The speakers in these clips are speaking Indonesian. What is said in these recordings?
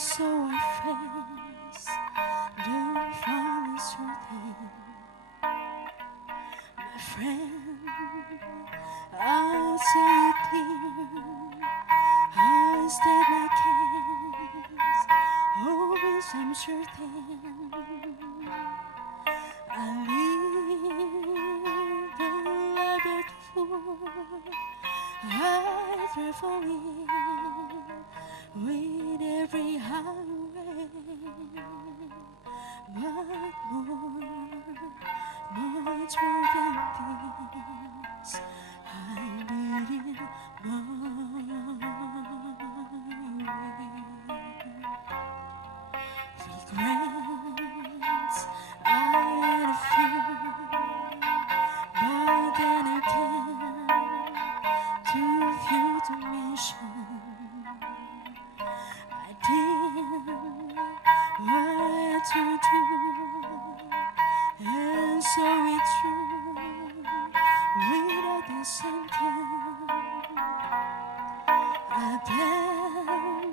So our friends don't fall asleep. My friend, I'll say it clear. I'll state my case, always I'm sure thing. I live the life at full. I travel with every highway, but much more than this, I did it my way. Regrets, I had a few, but then again, too few to mention. I did what to do, and so it's true. Without the sentence, I bet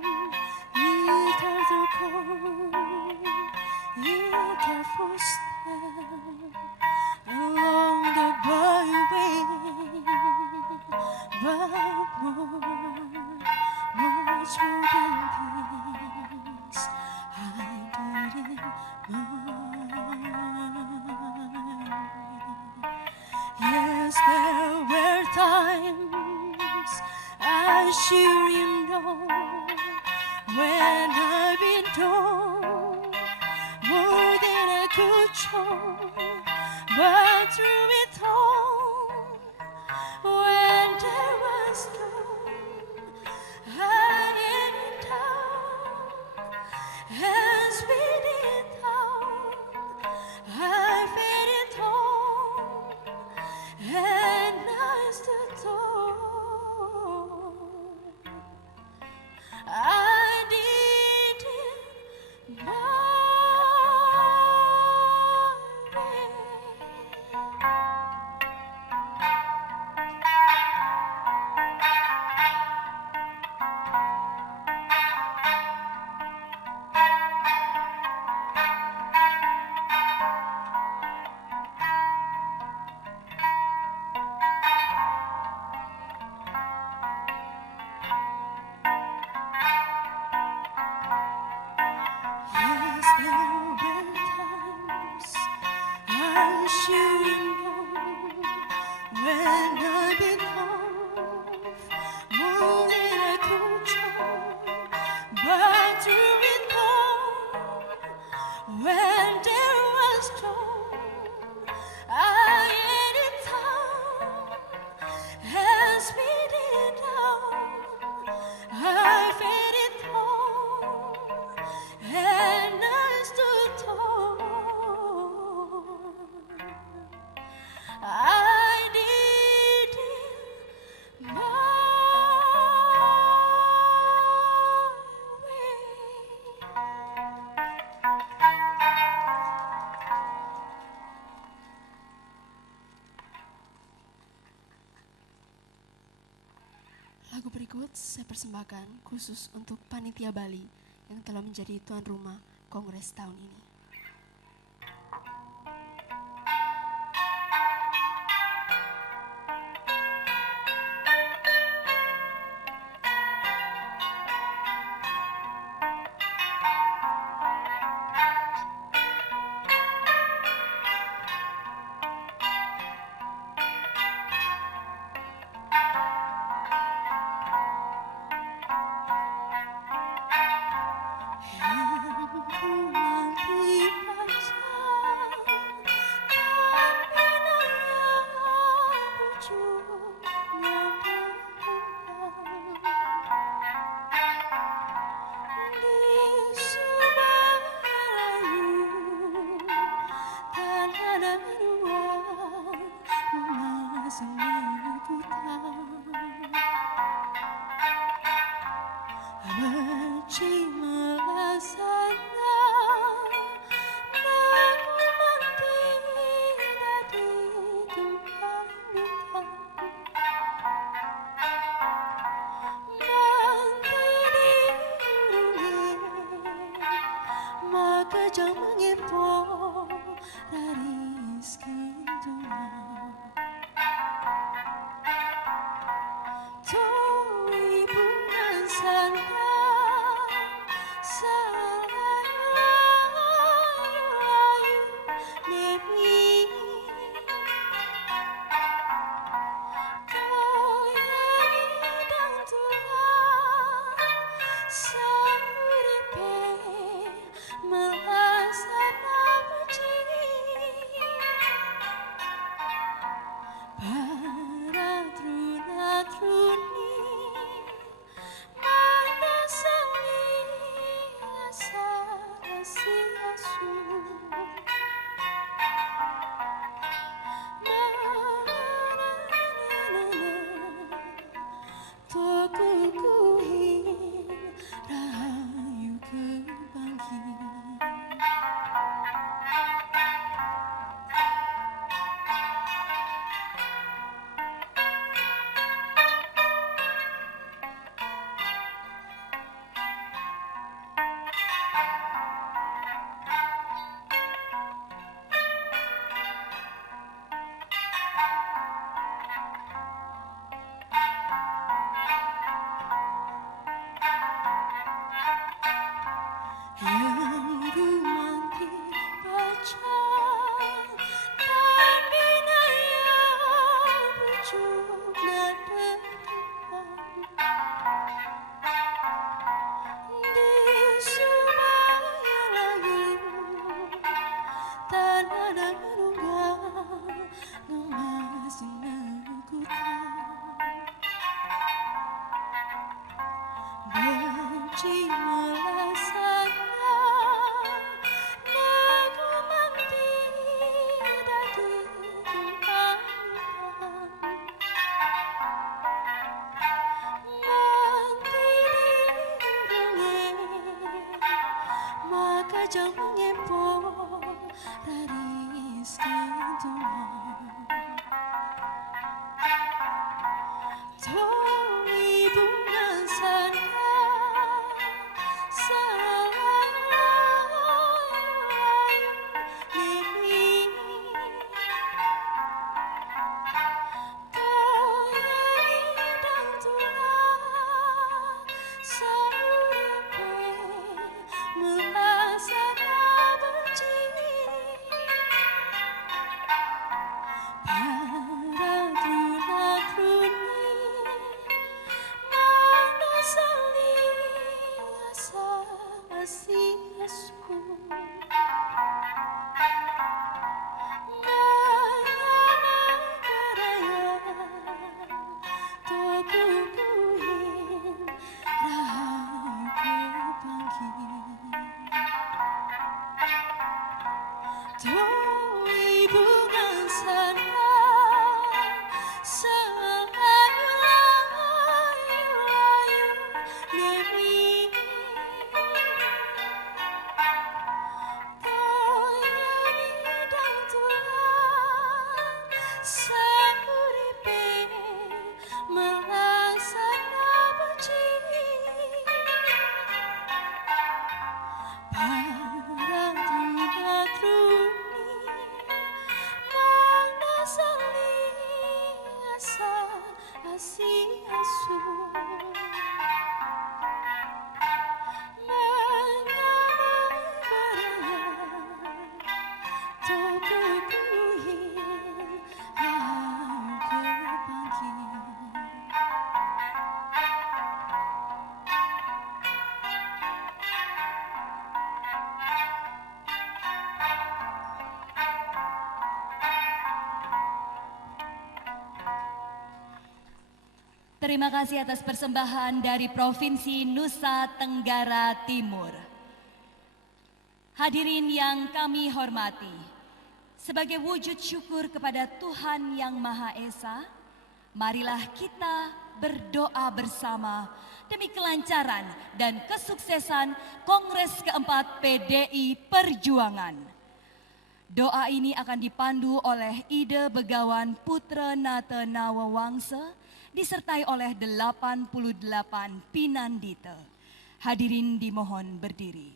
it hard to call. It careful step along the byway, but much more than this, I did it my way. Yes, there were times, I sure you know, when I've been told more than I could show, but through it all, when there was storm, I let it down and spit it out. I fed it all, and I stood tall. I did it my way. Yes, there were times, I'm sure you know, when I've been off more than I could show, but through it all, when there was storm, I had it out and spit it out. I fed it all, and I stood tall. I did it my Lagu berikut saya persembahkan khusus untuk Panitia Bali yang telah menjadi tuan rumah Kongres tahun ini. maka jauh mengepung dari sekentungan. Tui bunga sandang selayu nemi toyangi dan tulang sauripe melasana puji para truna-truni mana sali asa-asi asu Tokukuhin rahayu kebanggi. Yang romantik baca dan binaya pucuk nada di subaya layu tanah dan menunggang ngemas nakutan benci melasana lagu mati dadi tumpahan mati dirungi maka jauh mengepung dari sekentungan. Tui bunga sandang selayu nemi toyangi dan tulang sauripe melasana benci para truna-truni mana sali asa-asi asu menyamai berayan tokukuhin rahayu kebanggi. Tui bunga sandang selayu nemi toyangi dan tulang sauripe melasana benci para truna-truni mana sali asa-asi asu menyamai berayan tokukuhin rahayu kebanggi. Terima kasih atas persembahan dari Provinsi Nusa Tenggara Timur. Hadirin yang kami hormati, sebagai wujud syukur kepada Tuhan Yang Maha Esa, marilah kita berdoa bersama demi kelancaran dan kesuksesan Kongres keempat PDI Perjuangan. Doa ini akan dipandu oleh Ide Begawan Putra Nate Nawawangsa, disertai oleh 88 pinandita. Hadirin dimohon berdiri.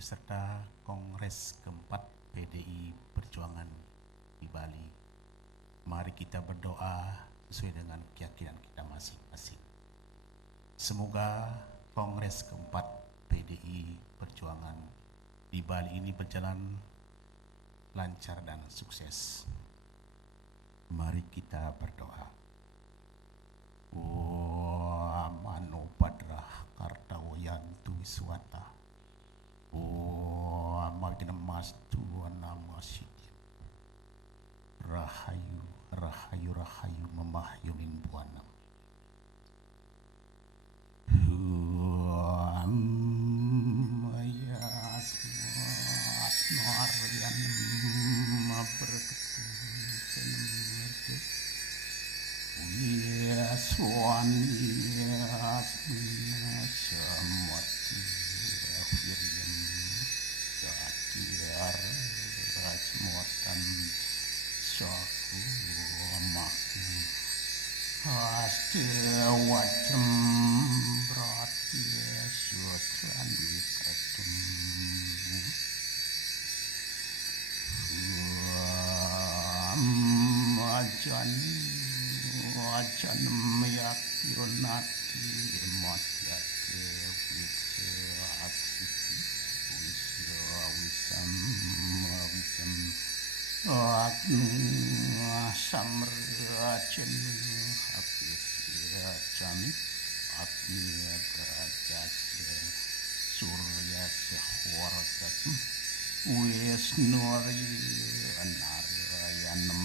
peserta Kongres keempat PDI Perjuangan di Bali. Mari kita berdoa sesuai dengan keyakinan kita masing-masing. Semoga Kongres keempat PDI Perjuangan di Bali ini berjalan lancar dan sukses. Mari kita berdoa. Mano Badrah Kartawayantu Wiswata. Magna Mastu Nama Siddhi. Rahayu, rahayu, rahayu memahyumin buanam. Maya asmat narayan maberketu senemerte. Swani asmina samati firyam satyar rajmotan saku amaku haste wajam brati susrani katum majani wajan meyakirunati matyake wisya aksiti wisam agnu samrajan hafisya jami agni brajasya surya sahwaratasm wisnuri narayanam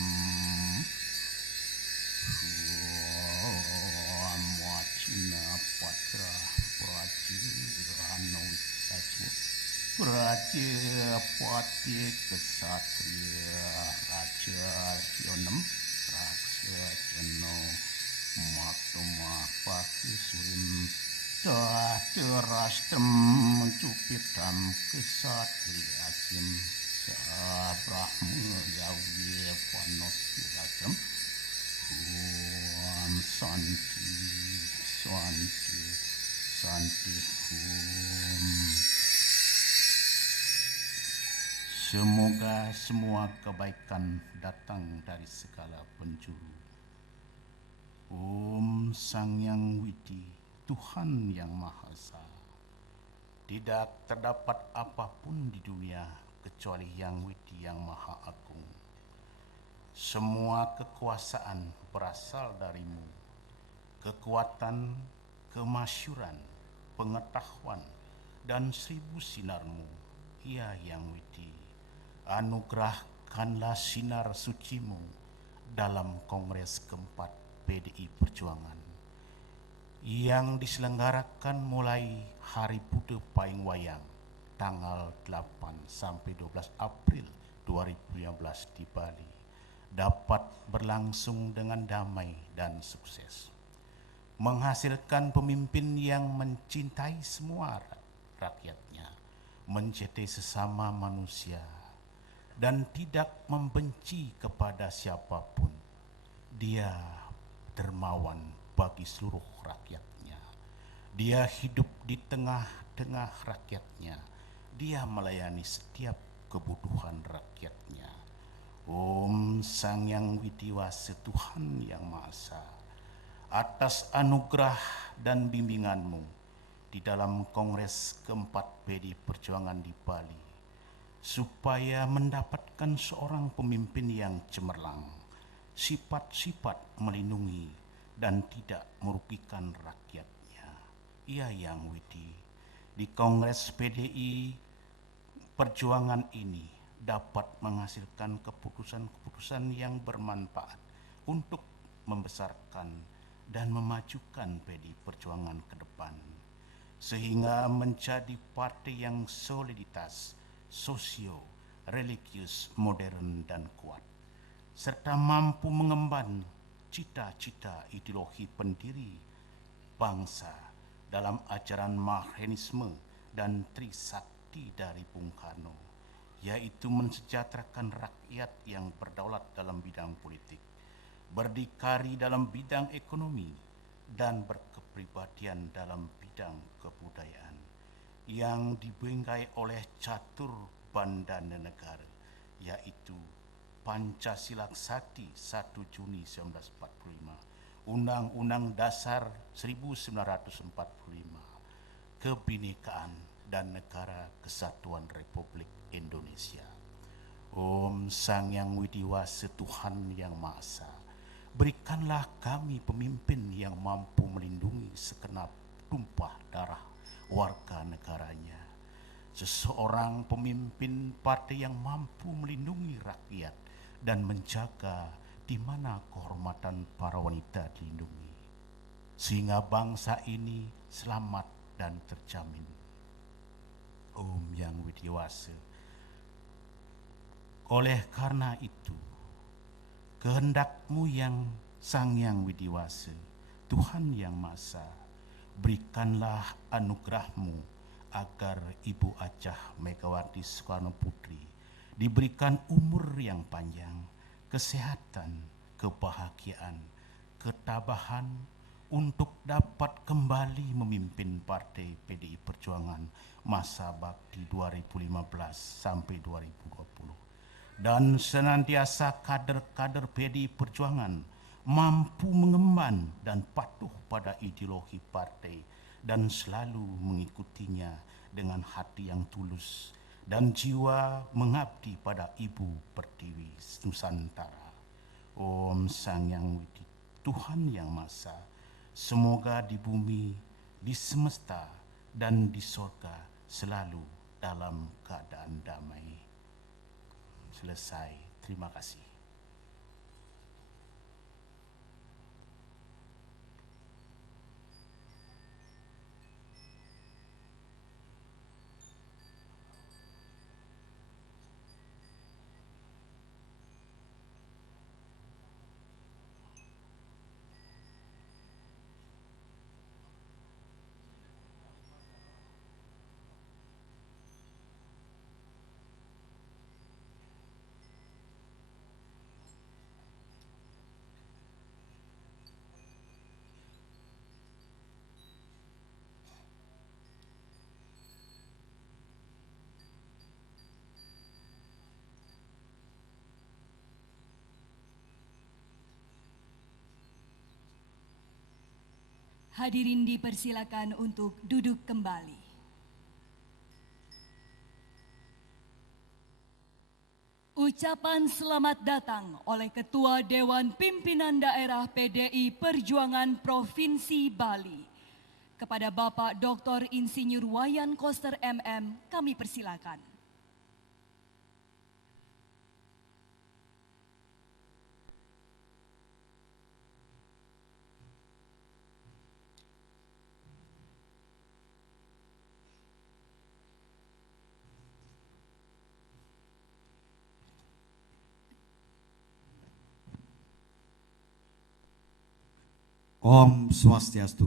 Amwacina patra prajirano wisasu Prajapati kesatria raja yonem raksa jeno matuma pakisurim Taterastem cupitam kesatria sim Sabrahmu yawi panosirasem Santi, Santi, Santi Semoga semua kebaikan datang dari segala penjuru. Sang Yang Widi, Tuhan Yang Maha Esa. Tidak terdapat apapun di dunia kecuali Yang Widi Yang Maha Agung. Semua kekuasaan berasal darimu. Kekuatan, kemasyuran, pengetahuan, dan 1000 sinarmu, ya Yang Widi. Anugerahkanlah sinar sucimu dalam Kongres keempat PDI Perjuangan yang diselenggarakan mulai Hari Buddha Paing Wayang tanggal 8 sampai 12 April 2015 di Bali dapat berlangsung dengan damai dan sukses. Menghasilkan pemimpin yang mencintai semua rakyatnya, mencintai sesama manusia, dan tidak membenci kepada siapapun. Dia dermawan bagi seluruh rakyatnya. Dia hidup di tengah-tengah rakyatnya. Dia melayani setiap kebutuhan rakyatnya. Sang Yang Widiwasa Tuhan Yang Maha Esa, atas anugerah dan bimbinganmu di dalam Kongres keempat PDI Perjuangan di Bali, supaya mendapatkan seorang pemimpin yang cemerlang, sifat-sifat melindungi dan tidak merugikan rakyatnya. Ia Yang Widi, di Kongres PDI Perjuangan ini dapat menghasilkan keputusan-keputusan yang bermanfaat untuk membesarkan dan memajukan PDI Perjuangan ke depan, sehingga menjadi partai yang soliditas, sosio, religius, modern, dan kuat, serta mampu mengemban cita-cita ideologi pendiri bangsa dalam ajaran Marxisme dan Trisakti dari Bung Karno, yaitu mensejahterakan rakyat yang berdaulat dalam bidang politik, berdikari dalam bidang ekonomi, dan berkepribadian dalam bidang kebudayaan. yang dibingkai oleh catur bandana negara, yaitu Pancasila Sakti 1 Juni 1945, Undang-Undang Dasar 1945, Kebinekaan dan Negara Kesatuan Republik Indonesia. Om Sang Yang Widiwasa Tuhan Yang Maha Esa, berikanlah kami pemimpin yang mampu melindungi segenap tumpah darah warga negaranya. Seseorang pemimpin partai yang mampu melindungi rakyat dan menjaga di mana kehormatan para wanita dilindungi, sehingga bangsa ini selamat dan terjamin. Om Yang Widiwasa, oleh karena itu, kehendak-Mu yang Sang Yang Widiwasa, Tuhan Yang Maha Esa, berikanlah anugerah-Mu agar Ibu Hajah Megawati Soekarno Putri diberikan umur yang panjang, kesehatan, kebahagiaan, ketabahan untuk dapat kembali memimpin Partai PDI Perjuangan masa bakti 2015 sampai 2020. Dan senantiasa kader-kader PDI Perjuangan mampu mengemban dan patuh pada ideologi partai dan selalu mengikutinya dengan hati yang tulus dan jiwa mengabdi pada Ibu Pertiwi Nusantara. Om Sang Yang Widi, Tuhan Yang Maha Esa, semoga di bumi, di semesta, dan di surga selalu dalam keadaan damai. Selesai. Terima kasih. Hadirin dipersilakan untuk duduk kembali. Ucapan selamat datang oleh Ketua Dewan Pimpinan Daerah PDI Perjuangan Provinsi Bali kepada Bapak Dr. Insinyur Wayan Koster MM, kami persilakan. Om Swastiastu.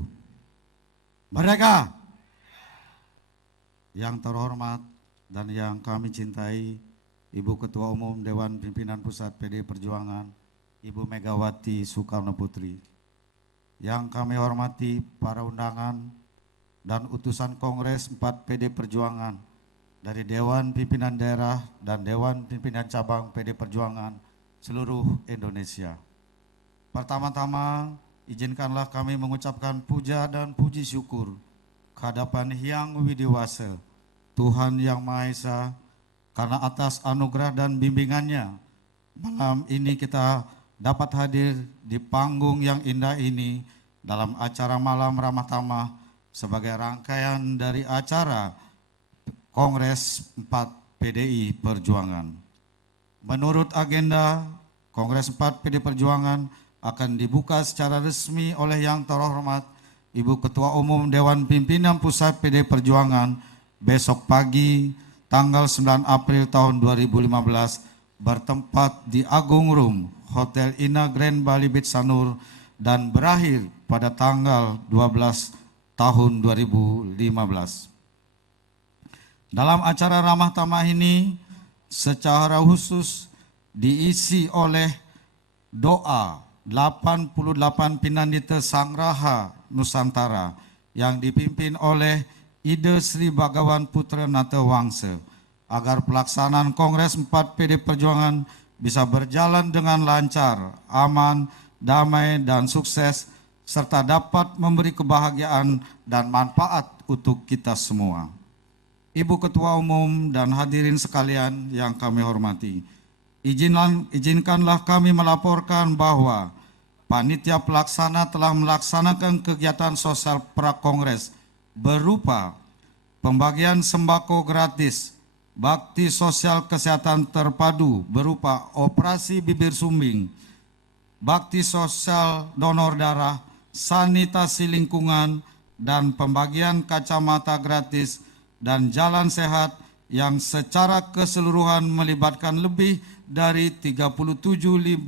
Merdeka! Yang terhormat dan yang kami cintai, Ibu Ketua Umum Dewan Pimpinan Pusat PDI Perjuangan, Ibu Megawati Soekarno Putri. Yang kami hormati para undangan dan utusan Kongres 4 PDI Perjuangan dari Dewan Pimpinan Daerah dan Dewan Pimpinan Cabang PDI Perjuangan seluruh Indonesia. Pertama-tama, izinkanlah kami mengucapkan puja dan puji syukur kehadapan Yang Widiwasa, Tuhan Yang Maha Esa, karena atas anugerah dan bimbingannya, malam ini kita dapat hadir di panggung yang indah ini dalam acara Malam Ramah Tamah sebagai rangkaian dari acara Kongres 4 PDI Perjuangan. Menurut agenda, Kongres 4 PDI Perjuangan akan dibuka secara resmi oleh Yang Terhormat Ibu Ketua Umum Dewan Pimpinan Pusat PDI Perjuangan besok pagi tanggal 9 April tahun 2015 bertempat di Agung Room Hotel Ina Grand Bali Beach Sanur dan berakhir pada tanggal 12 tahun 2015. Dalam acara ramah tamah ini secara khusus diisi oleh doa 88 Pinandita Sang Raha Nusantara yang dipimpin oleh Ide Sri Bhagawan Putra Nata Wangsa, agar pelaksanaan Kongres 4 PD Perjuangan bisa berjalan dengan lancar, aman, damai, dan sukses, serta dapat memberi kebahagiaan dan manfaat untuk kita semua. Ibu Ketua Umum dan hadirin sekalian yang kami hormati, izinkanlah kami melaporkan bahwa Panitia Pelaksana telah melaksanakan kegiatan sosial pra-kongres berupa pembagian sembako gratis, bakti sosial kesehatan terpadu berupa operasi bibir sumbing, bakti sosial donor darah, sanitasi lingkungan, dan pembagian kacamata gratis dan jalan sehat yang secara keseluruhan melibatkan lebih dari 37.500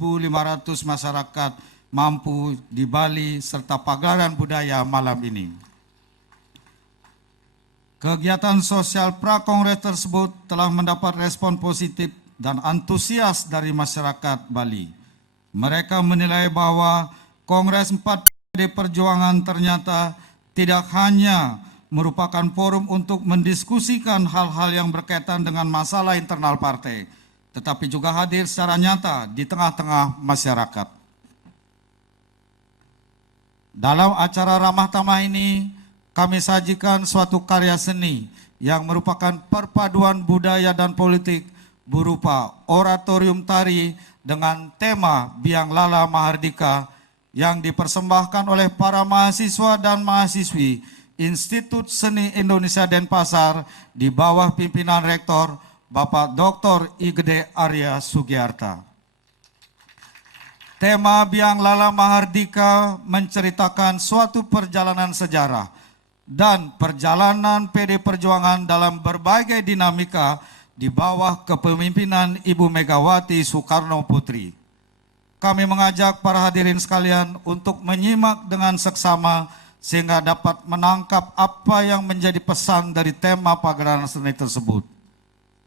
masyarakat mampu di Bali serta pagelaran budaya malam ini. Kegiatan sosial pra-kongres tersebut telah mendapat respon positif dan antusias dari masyarakat Bali. Mereka menilai bahwa Kongres 4 PD Perjuangan ternyata tidak hanya merupakan forum untuk mendiskusikan hal-hal yang berkaitan dengan masalah internal partai, tetapi juga hadir secara nyata di tengah-tengah masyarakat. Dalam acara ramah tamah ini, kami sajikan suatu karya seni yang merupakan perpaduan budaya dan politik berupa oratorium tari dengan tema Biang Lala Mahardika yang dipersembahkan oleh para mahasiswa dan mahasiswi Institut Seni Indonesia Denpasar di bawah pimpinan Rektor Bapak Dr. I Gede Arya Sugiarta. Tema Biang Lala Mahardika menceritakan suatu perjalanan sejarah dan perjalanan PD Perjuangan dalam berbagai dinamika di bawah kepemimpinan Ibu Megawati Soekarno Putri. Kami mengajak para hadirin sekalian untuk menyimak dengan seksama sehingga dapat menangkap apa yang menjadi pesan dari tema pagelaran seni tersebut.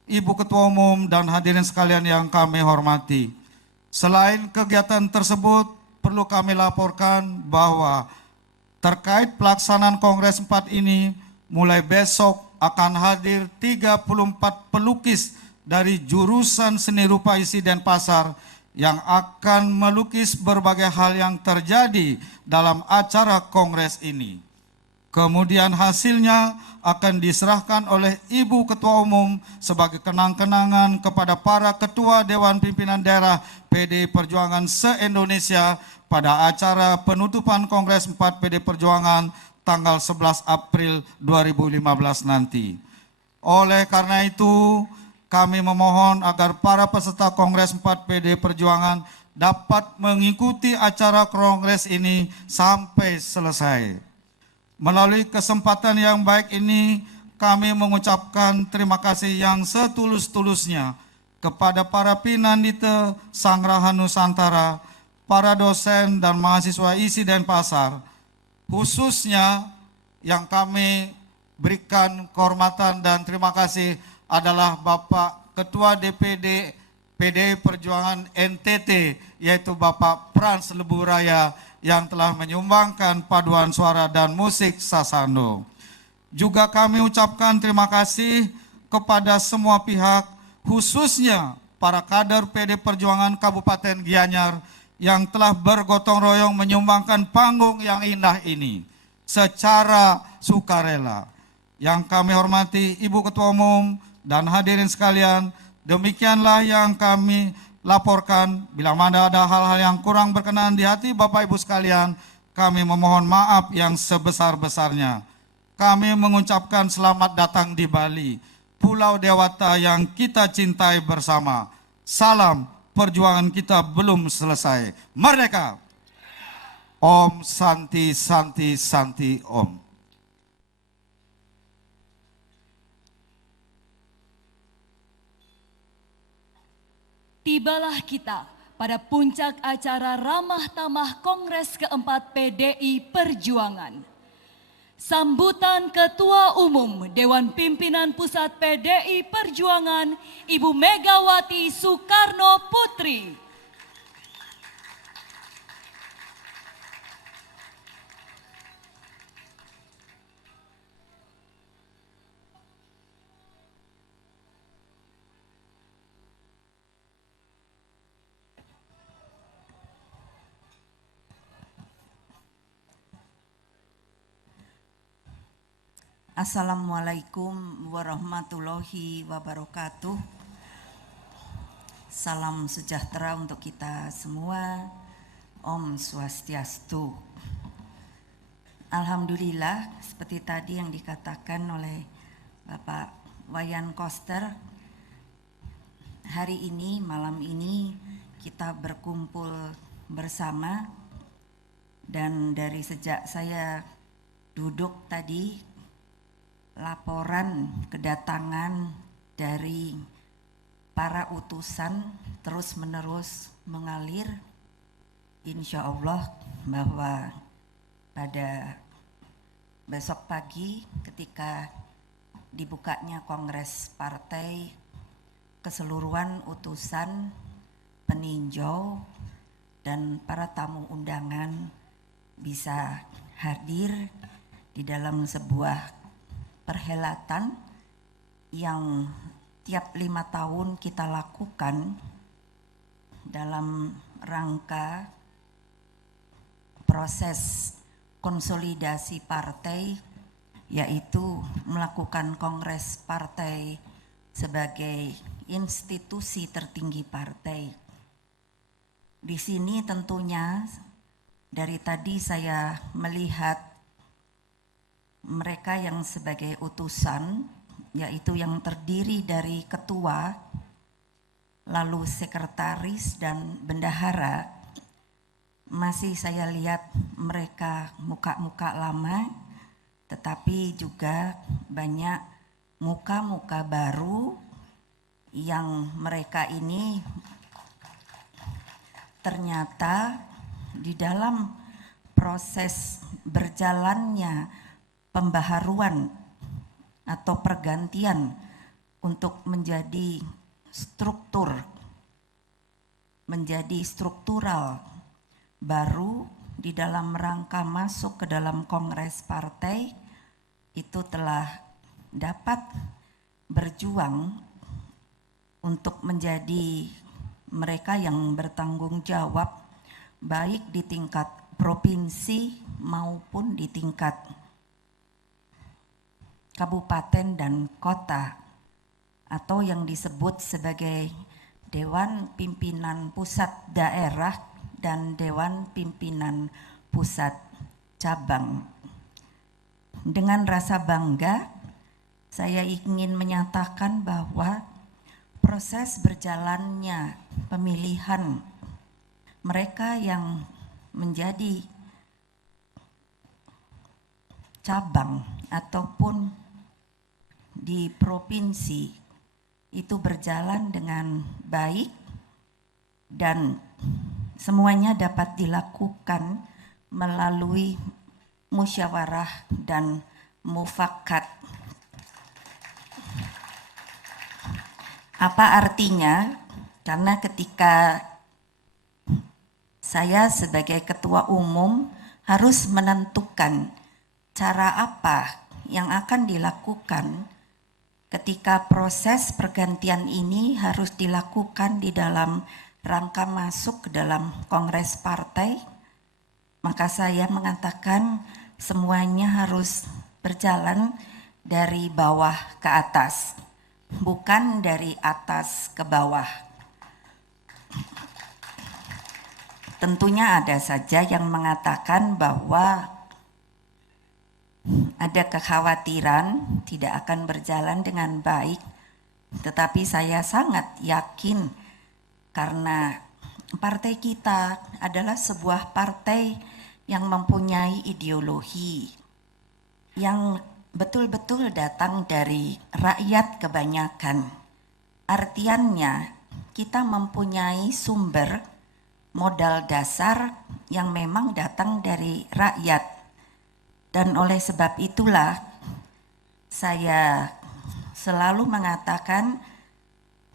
Ibu Ketua Umum dan hadirin sekalian yang kami hormati, selain kegiatan tersebut, perlu kami laporkan bahwa terkait pelaksanaan Kongres 4 ini, mulai besok akan hadir 34 pelukis dari jurusan seni rupa ISI Denpasar yang akan melukis berbagai hal yang terjadi dalam acara Kongres ini. Kemudian hasilnya akan diserahkan oleh Ibu Ketua Umum sebagai kenang-kenangan kepada para Ketua Dewan Pimpinan Daerah PD Perjuangan se-Indonesia pada acara penutupan Kongres 4 PD Perjuangan tanggal 11 April 2015 nanti. Oleh karena itu, kami memohon agar para peserta Kongres 4 PD Perjuangan dapat mengikuti acara Kongres ini sampai selesai. Melalui kesempatan yang baik ini, kami mengucapkan terima kasih yang setulus-tulusnya kepada para Pinandita Sangraha Nusantara, para dosen dan mahasiswa ISI Denpasar, khususnya yang kami berikan kehormatan dan terima kasih adalah Bapak Ketua DPD PD Perjuangan NTT, yaitu Bapak Frans Leburaya, yang telah menyumbangkan paduan suara dan musik Sasando. Juga kami ucapkan terima kasih kepada semua pihak, khususnya para kader PD Perjuangan Kabupaten Gianyar yang telah bergotong royong menyumbangkan panggung yang indah ini secara sukarela. Yang kami hormati Ibu Ketua Umum dan hadirin sekalian, demikianlah yang kami laporkan. Bila mana ada hal-hal yang kurang berkenan di hati Bapak Ibu sekalian, kami memohon maaf yang sebesar-besarnya. Kami mengucapkan selamat datang di Bali, Pulau Dewata yang kita cintai bersama. Salam, perjuangan kita belum selesai. Merdeka! Om Santi Santi Santi Om. Tibalah kita pada puncak acara ramah tamah Kongres keempat PDI Perjuangan. Sambutan Ketua Umum Dewan Pimpinan Pusat PDI Perjuangan, Ibu Megawati Soekarno Putri. Assalamualaikum warahmatullahi wabarakatuh. Salam sejahtera untuk kita semua. Om Swastiastu. Alhamdulillah, seperti tadi yang dikatakan oleh Bapak Wayan Koster, hari ini, malam ini kita berkumpul bersama, dan dari sejak saya duduk tadi, laporan kedatangan dari para utusan terus menerus mengalir. Insya Allah bahwa pada besok pagi ketika dibukanya kongres partai, keseluruhan utusan, peninjau, dan para tamu undangan bisa hadir di dalam sebuah perhelatan yang tiap 5 tahun kita lakukan dalam rangka proses konsolidasi partai, yaitu melakukan kongres partai sebagai institusi tertinggi partai. Di sini tentunya dari tadi saya melihat mereka yang sebagai utusan, yaitu yang terdiri dari ketua, lalu sekretaris dan bendahara. Masih saya lihat mereka muka-muka lama, tetapi juga banyak muka-muka baru yang mereka ini ternyata di dalam proses berjalannya pembaharuan atau pergantian untuk menjadi struktural baru di dalam rangka masuk ke dalam kongres partai, itu telah dapat berjuang untuk menjadi mereka yang bertanggung jawab baik di tingkat provinsi maupun di tingkat kabupaten dan kota, atau yang disebut sebagai Dewan Pimpinan Pusat Daerah dan Dewan Pimpinan Pusat Cabang. Dengan rasa bangga, saya ingin menyatakan bahwa proses berjalannya pemilihan mereka yang menjadi cabang ataupun di provinsi itu berjalan dengan baik dan semuanya dapat dilakukan melalui musyawarah dan mufakat. Apa artinya? Karena ketika saya sebagai ketua umum harus menentukan cara apa yang akan dilakukan ketika proses pergantian ini harus dilakukan di dalam rangka masuk ke dalam kongres partai, maka saya mengatakan semuanya harus berjalan dari bawah ke atas, bukan dari atas ke bawah. Tentunya ada saja yang mengatakan bahwa ada kekhawatiran tidak akan berjalan dengan baik, tetapi saya sangat yakin karena partai kita adalah sebuah partai yang mempunyai ideologi yang betul-betul datang dari rakyat kebanyakan. Artiannya kita mempunyai sumber modal dasar yang memang datang dari rakyat. Dan oleh sebab itulah saya selalu mengatakan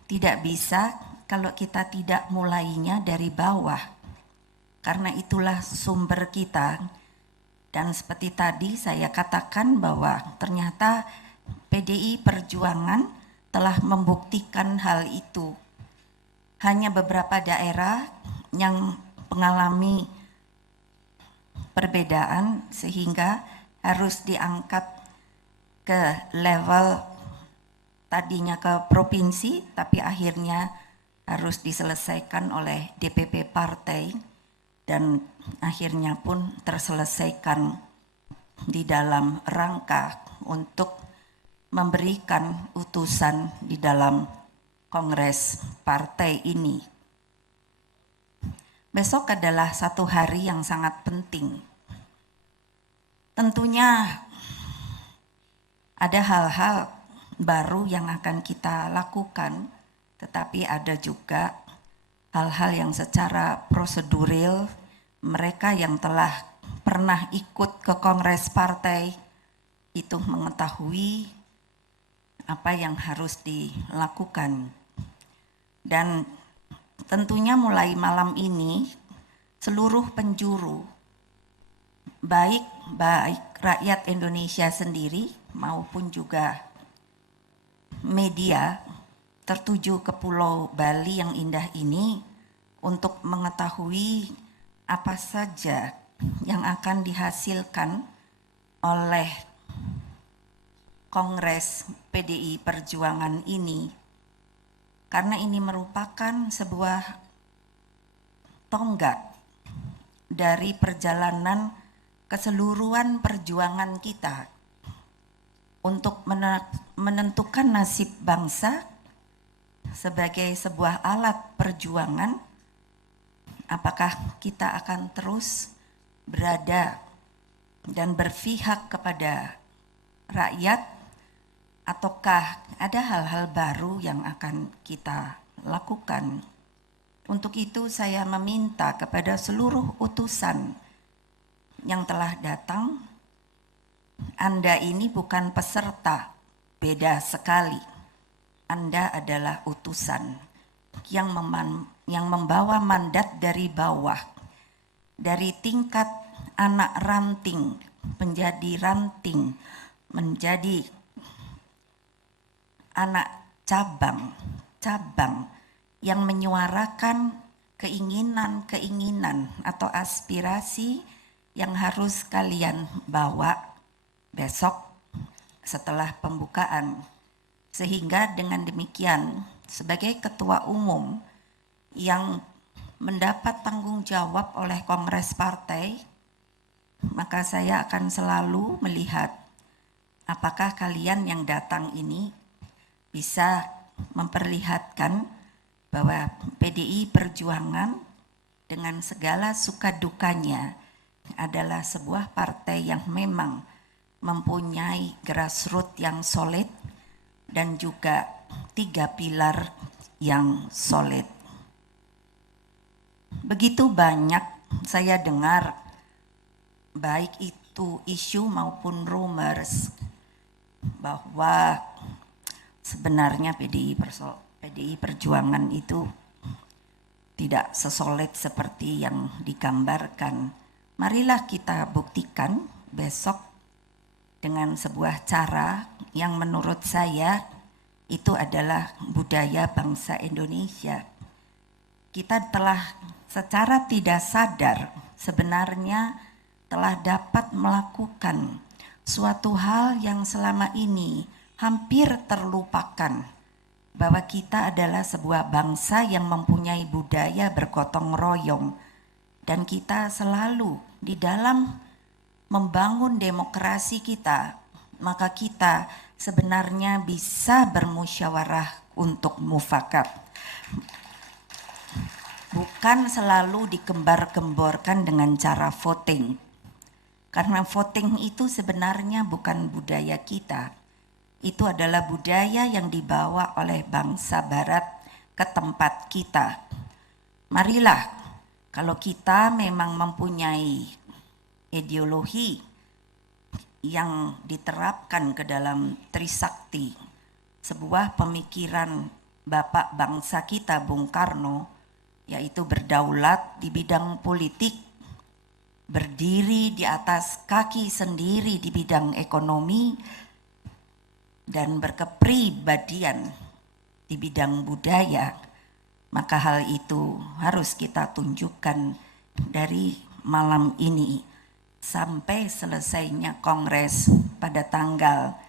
tidak bisa kalau kita tidak mulainya dari bawah, karena itulah sumber kita. Dan seperti tadi saya katakan bahwa ternyata PDI Perjuangan telah membuktikan hal itu. Hanya beberapa daerah yang mengalami perbedaan sehingga harus diangkat ke level tadinya ke provinsi, tapi akhirnya harus diselesaikan oleh DPP partai dan akhirnya pun terselesaikan di dalam rangka untuk memberikan utusan di dalam kongres partai ini. Besok adalah satu hari yang sangat penting. Tentunya ada hal-hal baru yang akan kita lakukan, tetapi ada juga hal-hal yang secara prosedural mereka yang telah pernah ikut ke kongres partai itu mengetahui apa yang harus dilakukan. Dan tentunya mulai malam ini seluruh penjuru baik rakyat Indonesia sendiri maupun juga media tertuju ke Pulau Bali yang indah ini untuk mengetahui apa saja yang akan dihasilkan oleh Kongres PDI Perjuangan ini, karena ini merupakan sebuah tonggak dari perjalanan keseluruhan perjuangan kita untuk menentukan nasib bangsa sebagai sebuah alat perjuangan. Apakah kita akan terus berada dan berpihak kepada rakyat, ataukah ada hal-hal baru yang akan kita lakukan? Untuk itu saya meminta kepada seluruh utusan yang telah datang, Anda ini bukan peserta, beda sekali. Anda adalah utusan yang membawa mandat dari bawah, dari tingkat anak ranting menjadi ranting, menjadi anak cabang yang menyuarakan keinginan atau aspirasi yang harus kalian bawa besok setelah pembukaan. Sehingga dengan demikian sebagai ketua umum yang mendapat tanggung jawab oleh kongres partai, maka saya akan selalu melihat apakah kalian yang datang ini bisa memperlihatkan bahwa PDI Perjuangan dengan segala suka dukanya adalah sebuah partai yang memang mempunyai grassroots yang solid dan juga 3 pilar yang solid. Begitu banyak saya dengar baik itu isu maupun rumors bahwa sebenarnya PDI Perjuangan itu tidak sesolid seperti yang digambarkan. Marilah kita buktikan besok dengan sebuah cara yang menurut saya itu adalah budaya bangsa Indonesia. Kita telah secara tidak sadar sebenarnya telah dapat melakukan suatu hal yang selama ini hampir terlupakan, bahwa kita adalah sebuah bangsa yang mempunyai budaya bergotong royong, dan kita selalu di dalam membangun demokrasi kita, maka kita sebenarnya bisa bermusyawarah untuk mufakat. Bukan selalu digembar-gemborkan dengan cara voting. Karena voting itu sebenarnya bukan budaya kita. Itu adalah budaya yang dibawa oleh bangsa barat ke tempat kita. Marilah, kalau kita memang mempunyai ideologi yang diterapkan ke dalam Trisakti, sebuah pemikiran Bapak bangsa kita Bung Karno, yaitu berdaulat di bidang politik, berdiri di atas kaki sendiri di bidang ekonomi, dan berkepribadian di bidang budaya, maka hal itu harus kita tunjukkan dari malam ini sampai selesainya kongres pada tanggal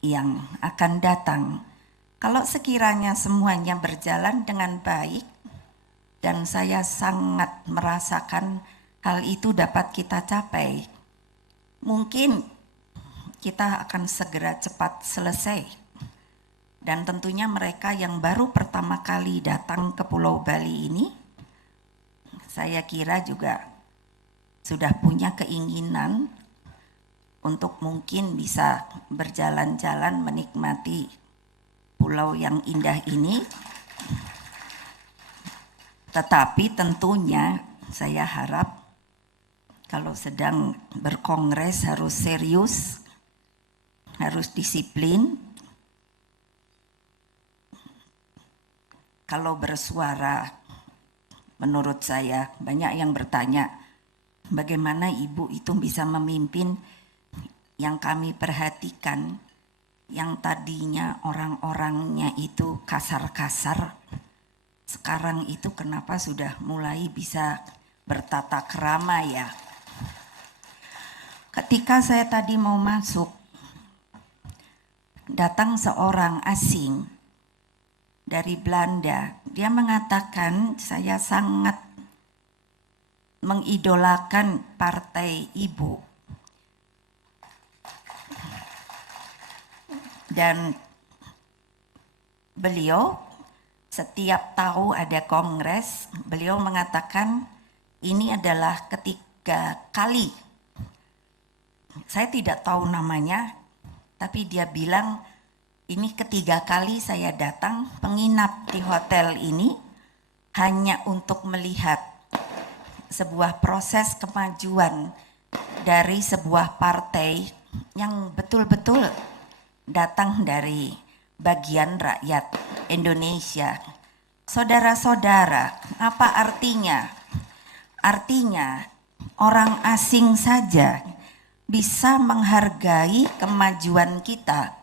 yang akan datang. Kalau sekiranya semuanya berjalan dengan baik, dan saya sangat merasakan hal itu dapat kita capai, mungkin kita akan segera cepat selesai. Dan tentunya mereka yang baru pertama kali datang ke Pulau Bali ini, saya kira juga sudah punya keinginan untuk mungkin bisa berjalan-jalan menikmati pulau yang indah ini. Tetapi tentunya saya harap kalau sedang berkongres harus serius, harus disiplin. Kalau bersuara, menurut saya banyak yang bertanya, bagaimana Ibu itu bisa memimpin yang kami perhatikan, yang tadinya orang-orangnya itu kasar-kasar, sekarang itu kenapa sudah mulai bisa bertata krama ya. Ketika saya tadi mau masuk, datang seorang asing dari Belanda. Dia mengatakan, saya sangat mengidolakan partai Ibu. Dan beliau setiap tahu ada kongres, beliau mengatakan ini adalah ketiga kali. Saya tidak tahu namanya, tapi dia bilang ini ketiga kali saya datang menginap di hotel ini hanya untuk melihat sebuah proses kemajuan dari sebuah partai yang betul-betul datang dari bagian rakyat Indonesia. Saudara-saudara, apa artinya? Artinya orang asing saja bisa menghargai kemajuan kita.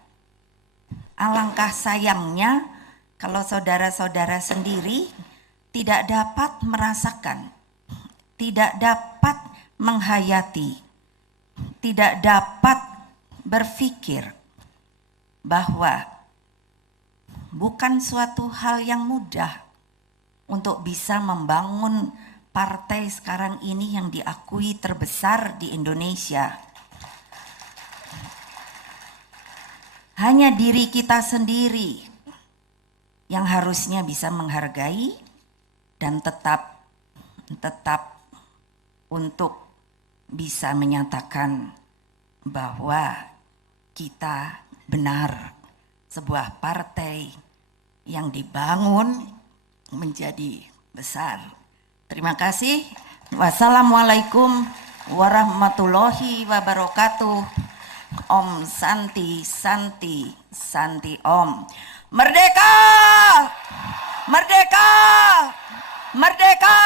Alangkah sayangnya kalau saudara-saudara sendiri tidak dapat merasakan, tidak dapat menghayati, tidak dapat berpikir bahwa bukan suatu hal yang mudah untuk bisa membangun partai sekarang ini yang diakui terbesar di Indonesia. Hanya diri kita sendiri yang harusnya bisa menghargai dan tetap untuk bisa menyatakan bahwa kita benar sebuah partai yang dibangun menjadi besar. Terima kasih. Wassalamualaikum warahmatullahi wabarakatuh. Om Santi, Santi, Santi Om. Merdeka! Merdeka! Merdeka!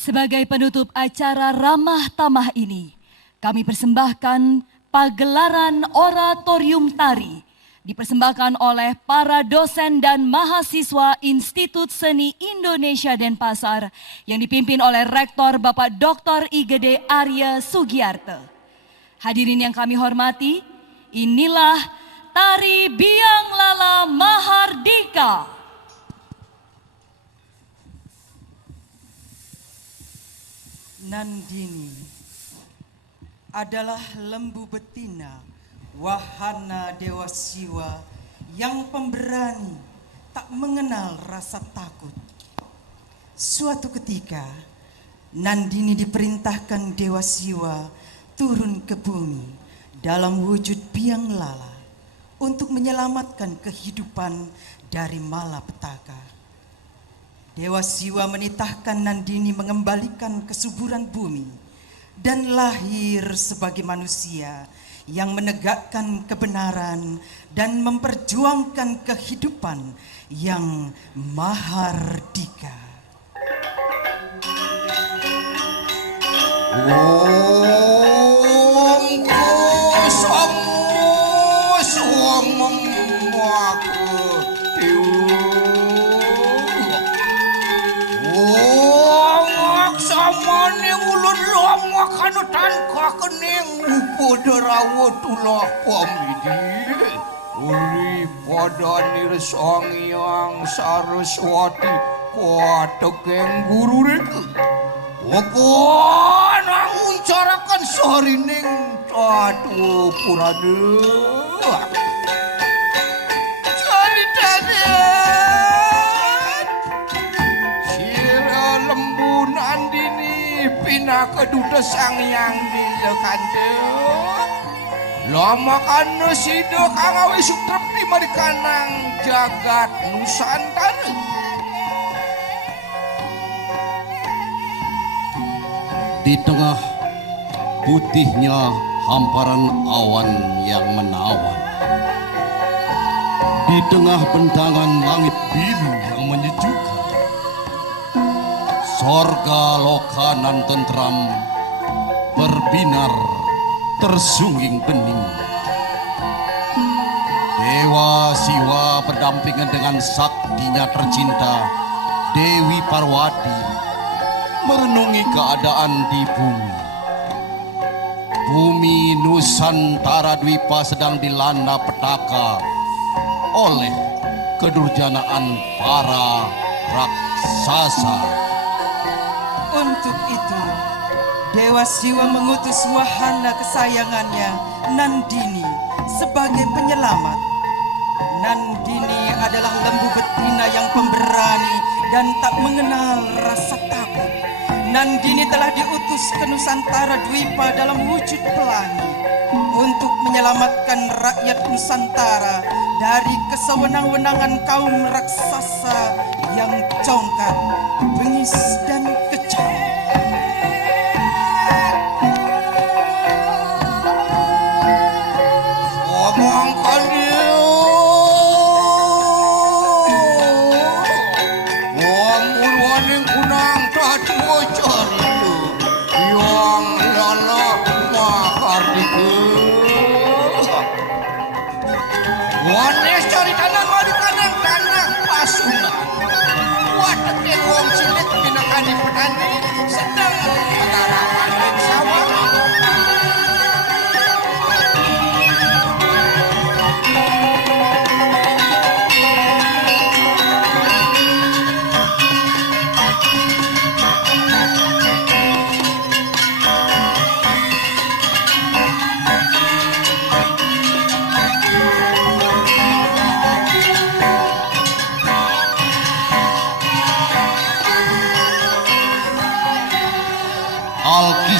Sebagai penutup acara ramah tamah ini, kami persembahkan pagelaran oratorium tari dipersembahkan oleh para dosen dan mahasiswa Institut Seni Indonesia Denpasar yang dipimpin oleh Rektor Bapak Dr. IGD Arya Sugiarto. Hadirin yang kami hormati, inilah Tari Biang Lala Mahardika. Nandini adalah lembu betina wahana Dewa Siwa yang pemberani, tak mengenal rasa takut. Suatu ketika Nandini diperintahkan Dewa Siwa turun ke bumi dalam wujud biang lala untuk menyelamatkan kehidupan dari malapetaka. Dewa Siwa menitahkan Nandini mengembalikan kesuburan bumi dan lahir sebagai manusia yang menegakkan kebenaran dan memperjuangkan kehidupan yang mahardika. Rawatullah pamidi uli pada nirsongyang Saraswati kuatekeng guru reku apa nangun carakan sarining tatu purane jadi dadat sira lembu nandini pinakaduda sangyang dia kandeng lama kana sida kang awis sutrepti marikanang jagat Nusantara. Di tengah putihnya hamparan awan yang menawan, di tengah bentangan langit biru yang menyejukkan, sorga loka nan tentram berbinar tersungging bening. Dewa Siwa berdampingan dengan saktinya tercinta Dewi Parwati merenungi keadaan di bumi. Bumi Nusantara Dwipa sedang dilanda petaka oleh kedurjanaan para raksasa. Untuk itu, Dewa Siwa mengutus wahana kesayangannya, Nandini, sebagai penyelamat. Nandini adalah lembu betina yang pemberani dan tak mengenal rasa takut. Nandini telah diutus ke Nusantara Dwipa dalam wujud pelangi untuk menyelamatkan rakyat Nusantara dari kesewenang-wenangan kaum raksasa yang congkak, bengis dan kejam. Omongkan dia Omurwaning kunang tatu cariku yang lala makardiku wanes cari tanah mari kanang pasunan watekin wong cilik binakani petani sedang mengarahkan sawah.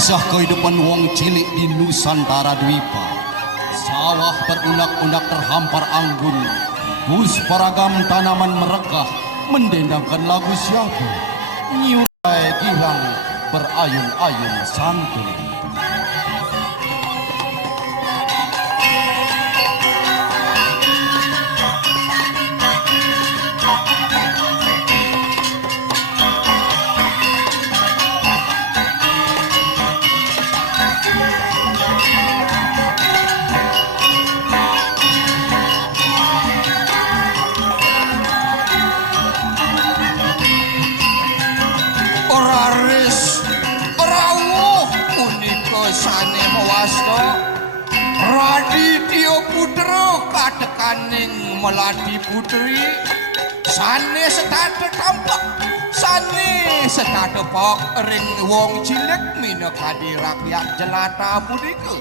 Kisah kehidupan wong cilik di Nusantara Dwipa. Sawah berunak-unak terhampar anggun, pusparagam tanaman merekah mendendangkan lagu syahdu, nyurai girang berayun-ayun santun. Raditya putra katekaning melati putri sane setata tampak sane setata pak ring wong cilik minakadi rakyat jelata punika.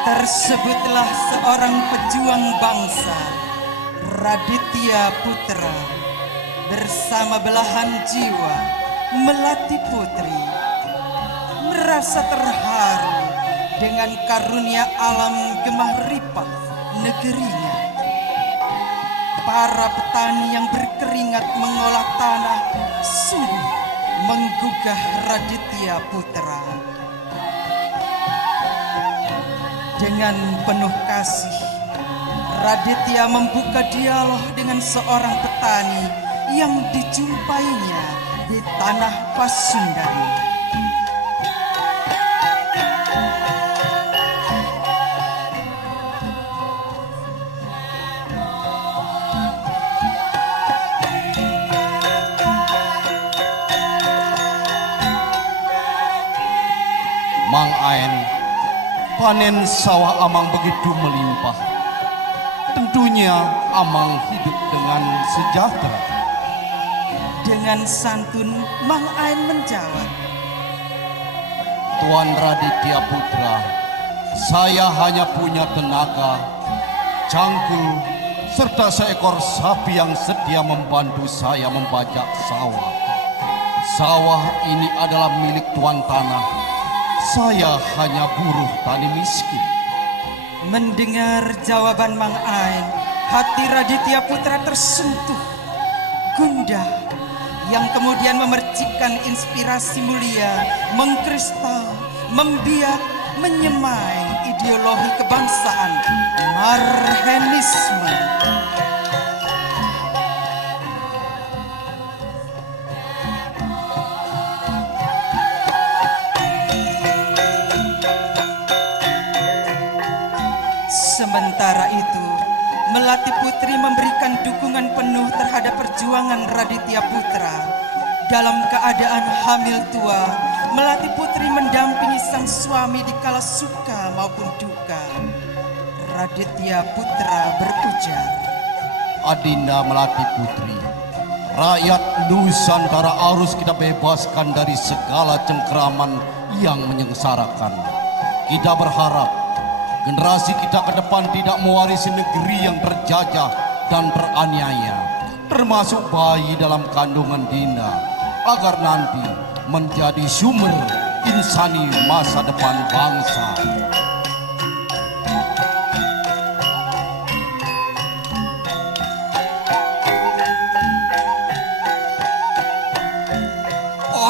Tersebutlah seorang pejuang bangsa, Raditya Putra, bersama belahan jiwa melati putri, merasa terharu dengan karunia alam gemah ripah negerinya. Para petani yang berkeringat mengolah tanah sungguh menggugah Raditya Putra. Dengan penuh kasih, Raditya membuka dialog dengan seorang petani yang dijumpainya di tanah Pasundan. Mang Aen, panen sawah Amang begitu melimpah. Tentunya Amang hidup dengan sejahtera. Dengan santun, Mang Aen menjawab, Tuan Raditya Putra, saya hanya punya tenaga, cangkul, serta seekor sapi yang setia membantu saya membajak sawah. Sawah ini adalah milik tuan tanah. Saya hanya buruh tani miskin. Mendengar jawaban Mang Aen, hati Raditya Putra tersentuh, gundah, yang kemudian memercikkan inspirasi mulia, mengkristal, membiak, menyemai ideologi kebangsaan, Marhenisme. Sementara itu, Melati Putri memberikan dukungan penuh terhadap perjuangan Raditya Putra. Dalam keadaan hamil tua, Melati Putri mendampingi sang suami di kala suka maupun duka. Raditya Putra berujar, Adinda Melati Putri, rakyat Nusantara harus kita bebaskan dari segala cengkeraman yang menyengsarakan. Kita berharap generasi kita ke depan tidak mewarisi negeri yang terjajah dan teraniaya, termasuk bayi dalam kandungan Dinda, agar nanti menjadi sumber insani masa depan bangsa.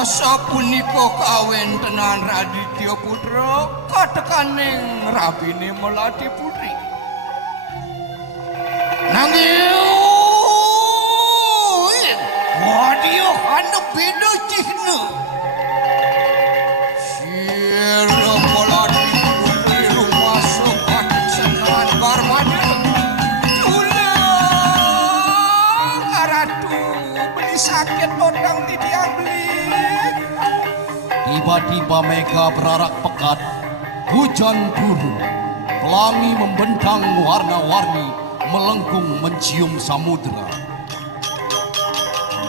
Asa punika kawin tenan Raditya Putra katekaning rabine Melati Putri. Nanging wadio handap beda cihna. Sira Melati Putri rumah sokat senan barmada. Tulang aratu beli sakit orang tidak beli. Tiba-tiba Mega berarak pekat, hujan turun, pelangi membentang warna-warni, melengkung mencium samudera.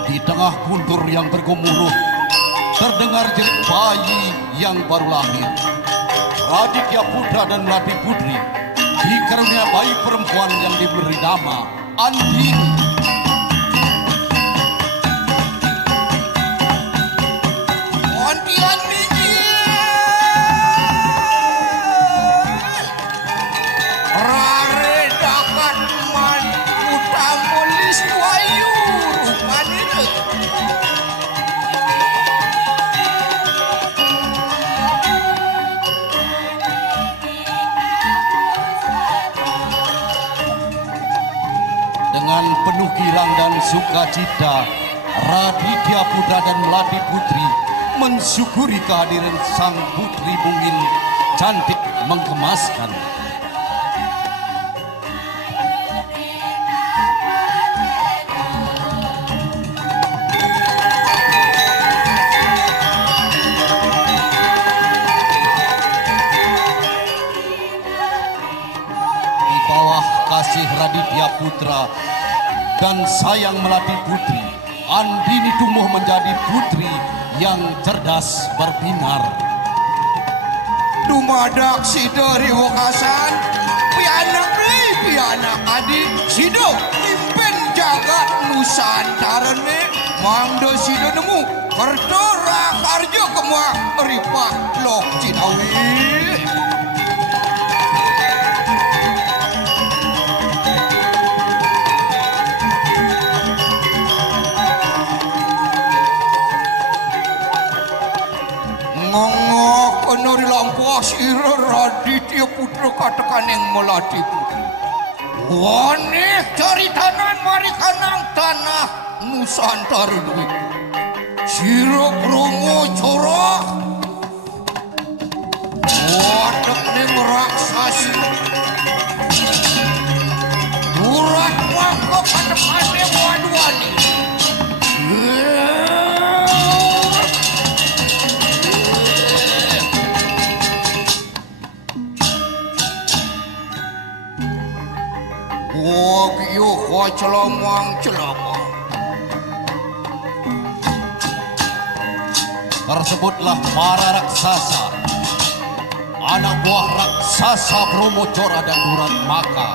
Di tengah guntur yang bergemuruh, terdengar jerit bayi yang baru lahir. Raditya Putra dan Melati Putri dikarunia bayi perempuan yang diberi nama Andini. Dengan penuh girang dan sukacita, Raditya Putra dan Melati Putri mensyukuri kehadiran sang putri bungil cantik menggemaskan. Di bawah kasih Raditya Putra dan sayang Melati Putri, Andini tumbuh menjadi putri yang cerdas berbinar. Dumadak sida riwokasan, pianak beli pianak adi, sida pimpin jagat Nusantara ne, mangdo sida nemu kertora karja kemah ripah lok Cinawi. Ngongok kenori lampuas ira Raditya Putra katakan yang melati putri. Waneh cari tanah mari kanang tanah Nusantara duit. Siro promo corak. Wadak ning raksasi. Durat mangko katakan wadwani. Yo celamang celamang. Tersebutlah para raksasa, anak buah raksasa Brahmacora dan Duratmaka.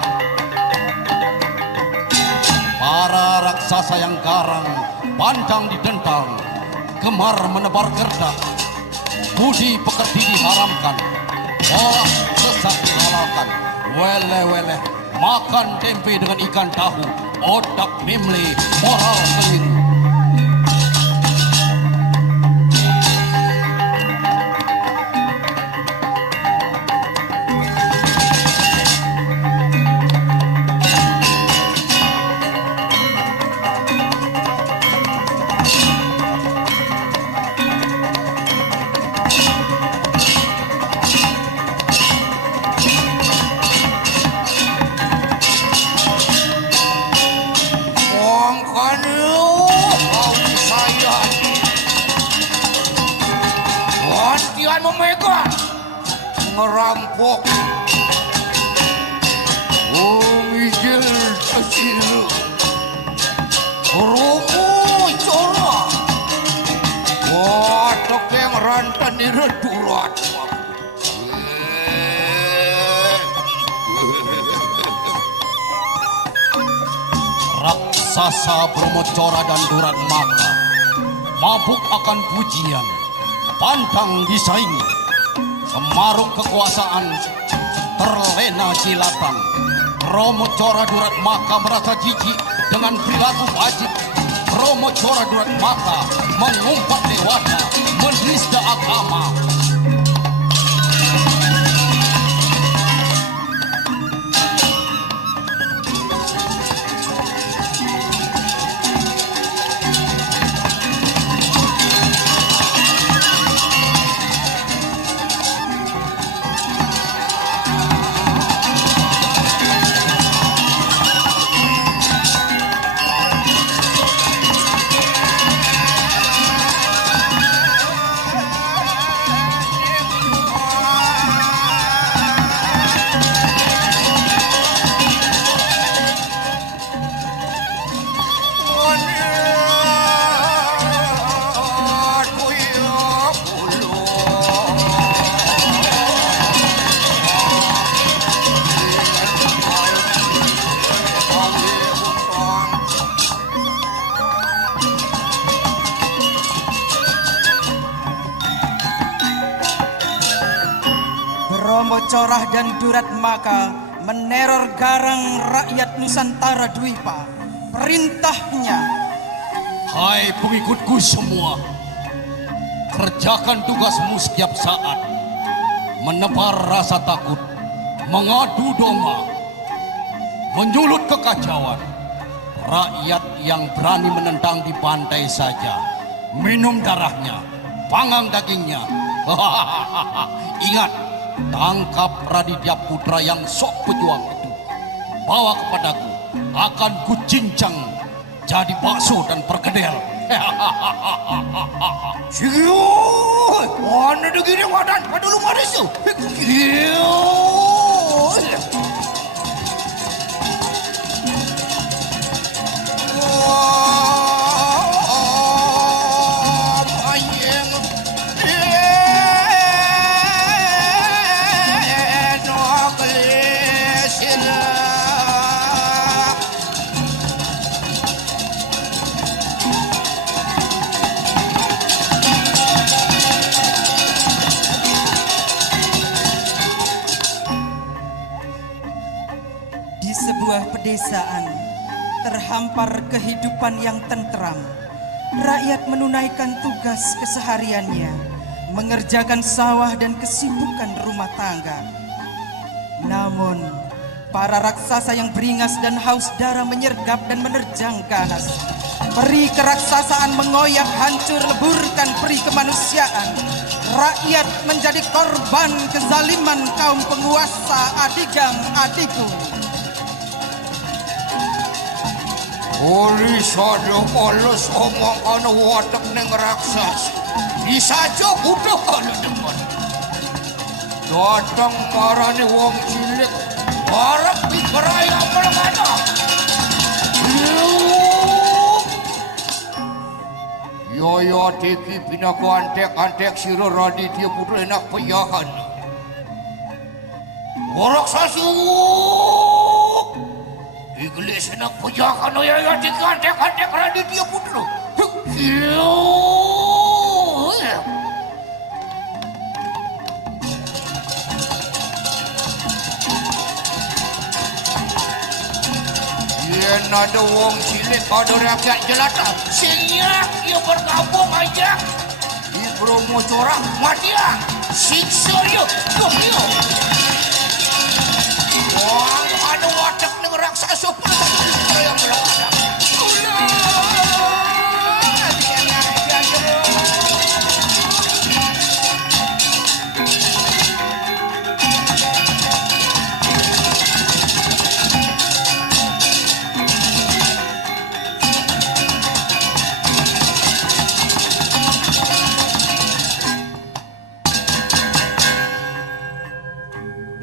Para raksasa yang garang, pandang ditentang, gemar menebar gerdak, budi pekerti diharamkan, olah sesat dihalalkan, wele-wele makan tempe dengan ikan tahu, otak mimli, moral keliru. Ngerampok ngijil kecil rumu cora watak yang rantan diredurat raksasa Brahmacora dan Duratmaka mabuk akan pujian, pantang disaingi. Kemaruk kekuasaan terlena cilatan. Brahmacora Duratmaka merasa jijik dengan perilaku wajib. Brahmacora Duratmaka mengumpat dewata, menista agama. Brahmacora dan Duratmaka meneror garang rakyat Nusantara Dwipa. Perintahnya, hai pengikutku semua, kerjakan tugasmu setiap saat, menebar rasa takut, mengadu domba, menyulut kekacauan. Rakyat yang berani menentang dibantai saja, minum darahnya, panggang dagingnya. Ingat, tangkap Raditya Putra yang sok pejuang itu, bawa kepadaku, akan kucincang jadi bakso dan perkedel. Sioi, mana ada gini wadan, pada lu mana su? Pedesaan terhampar kehidupan yang tentram. Rakyat menunaikan tugas kesehariannya. mengerjakan sawah dan kesibukan rumah tangga. Namun, para raksasa yang beringas dan haus darah menyergap dan menerjang ganas. Peri keraksasaan mengoyak hancur leburkan peri kemanusiaan. Rakyat menjadi korban kezaliman kaum penguasa adigang adiku. Uli sada polos omong ana watek ning raksasa. Disajo kudu ana demen. Datang marane wong cilik, arep dikeraya melengana. Yo teki pinako antek sira Raditya Putra enak peyahan. Raksasa Iglis enak pejakan ya antek Raditya Putra. Yen ada wong cilik ada rakyat jelata, sinyak ia bergabung aja. Di Bromo Corah matian, siksa ya, yo. Wah, ada watak ning raksasa pun yang melanggar.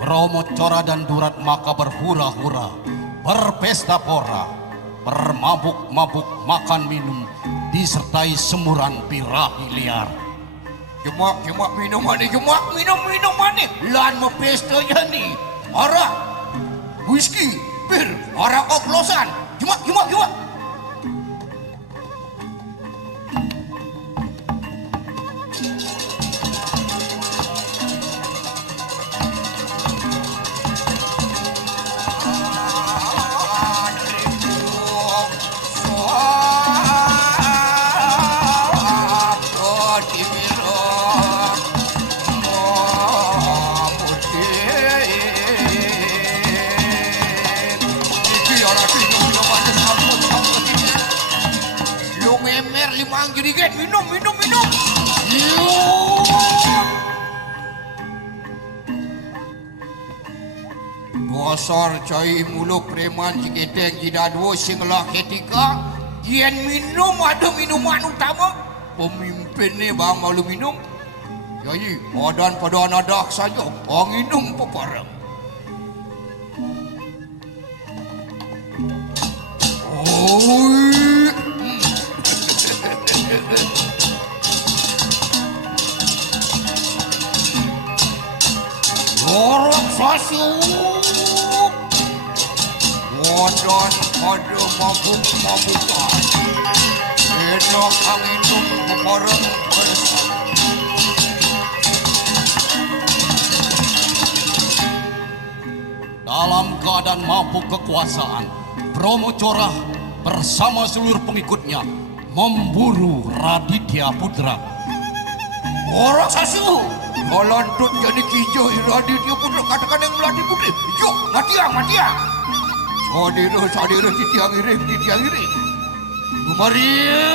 Bromo Cora dan Durat maka berhura-hura, berpesta pora, bermabuk-mabuk makan minum, disertai semuran birahi liar. Jemak minum mani, lan mepesta yani. Arak, whisky, bir, arak oplosan, jemak. Minum. Bosor cai mulu preman ciketeng jidadwo singlah ketika yen minum ada minuman utama pemimpin ni bang malu minum. Jadi padan adak saja anginum peparang. Orang fasuk wadan ada mabuk-mabukan enak anginum peparang bersama. Dalam keadaan mabuk kekuasaan, Bromo Corah bersama seluruh pengikutnya memburu Raditya Putra. Orang sasu Melandut jadi kijau Raditya Putra katakan yang melatih putri. Jok, matiang. Sadira titiang iri. Gumaria.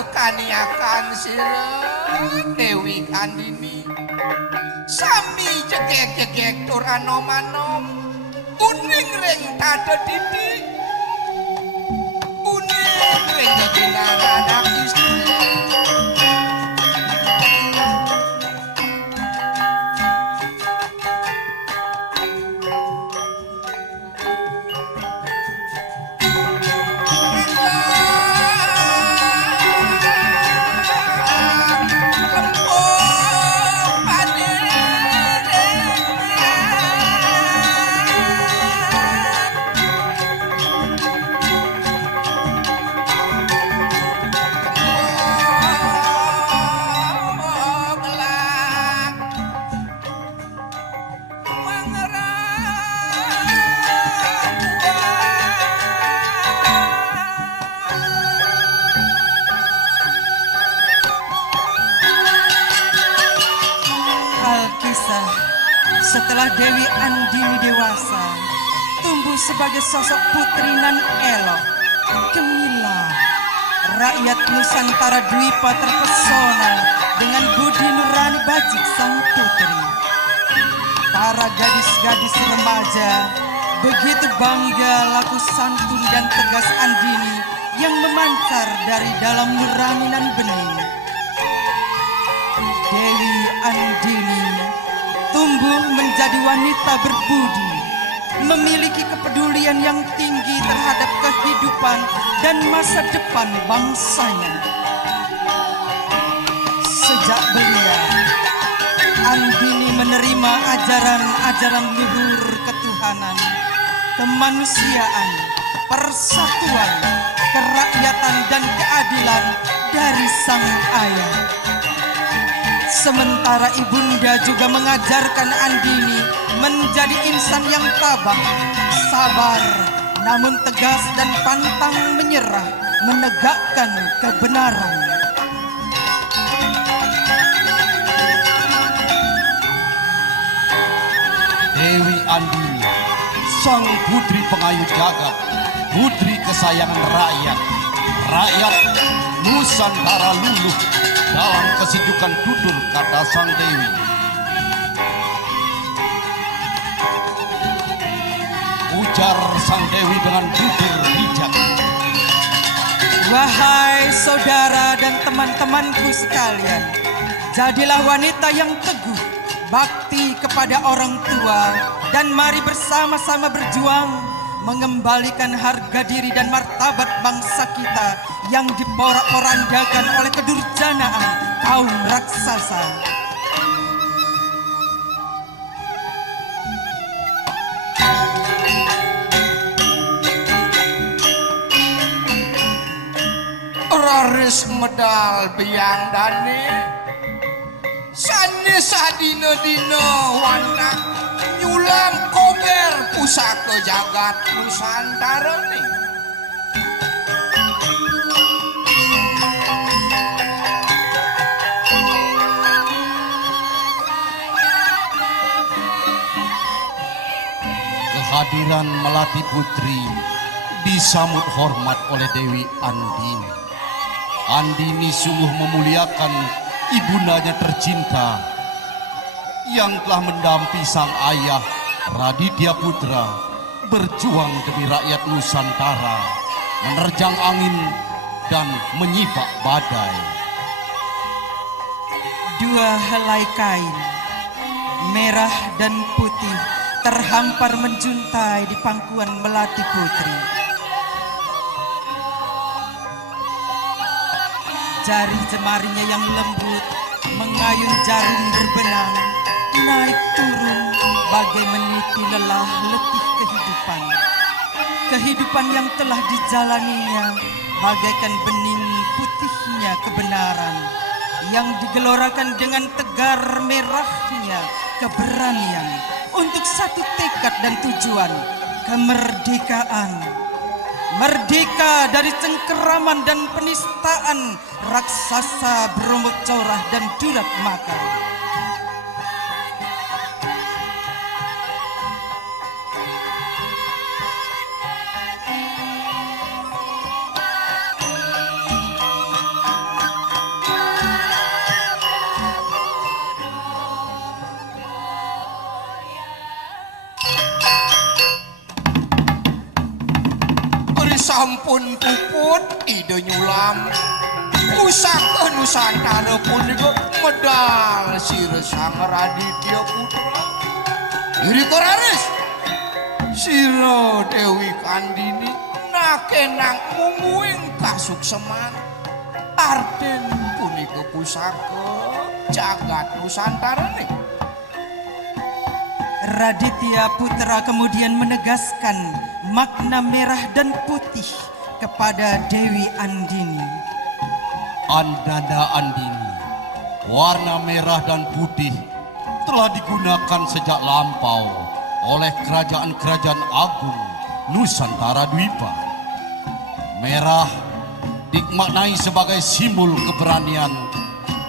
Kaniakan sira Dewi Kandini sami jegek tur anom-anom uning ring tada didik uning ring jajinan anak istri. Dewi Andini dewasa, tumbuh sebagai sosok putri nan elok, gemilang. Rakyat Nusantara Dwipa terpesona dengan budi nurani Bajik sang putri. Para gadis-gadis remaja begitu bangga laku santun dan tegas Andini yang memancar dari dalam nurani nan bening. Dewi Andini tumbuh menjadi wanita berbudi, memiliki kepedulian yang tinggi terhadap kehidupan dan masa depan bangsanya. Sejak belia, Andini menerima ajaran-ajaran luhur ketuhanan, kemanusiaan, persatuan, kerakyatan dan keadilan dari sang ayah. Sementara ibunda juga mengajarkan Andini menjadi insan yang tabah, sabar, namun tegas dan pantang menyerah menegakkan kebenaran. Dewi Andini, sang putri pengayu jagat, putri kesayangan rakyat, rakyat Nusantara luluh dalam kesejukan tutur kata sang Dewi. Ujar sang Dewi dengan tutur bijak. Wahai saudara dan teman-temanku sekalian, jadilah wanita yang teguh, bakti kepada orang tua, dan mari bersama-sama berjuang mengembalikan harga diri dan martabat bangsa kita yang diporak-porandakan oleh kedurjanaan kaum raksasa. Raris medal biang dani Sani sadina dina wana nyulam kober pusaka jagat Nusantara nih. Kehadiran Melati Putri disambut hormat oleh Dewi Andini. Andini sungguh memuliakan ibundanya tercinta yang telah mendampingi sang ayah Raditya Putra berjuang demi rakyat Nusantara, menerjang angin dan menyibak badai. Dua helai kain, merah dan putih, terhampar menjuntai di pangkuan Melati Putri. Jari jemarinya yang lembut mengayun jarum berbenang, naik turun bagai meniti lelah letih kehidupan. Kehidupan yang telah dijalaninya bagaikan bening putihnya kebenaran yang digelorakan dengan tegar merahnya keberanian untuk satu tekad dan tujuan, kemerdekaan. Merdeka dari cengkeraman dan penistaan raksasa berombak corah dan durat makar. Sampun puput ide nyulam pusaka Nusantara punika medal sira sang Raditya Putra. Iri koraris sira Dewi Andini nakenang mungguing kasukseman Arden punika pusaka jagat Nusantara nih. Raditya Putra kemudian menegaskan makna merah dan putih kepada Dewi Andini. Andana Andini, warna merah dan putih telah digunakan sejak lampau oleh kerajaan-kerajaan agung Nusantara Dwipa. Merah dimaknai sebagai simbol keberanian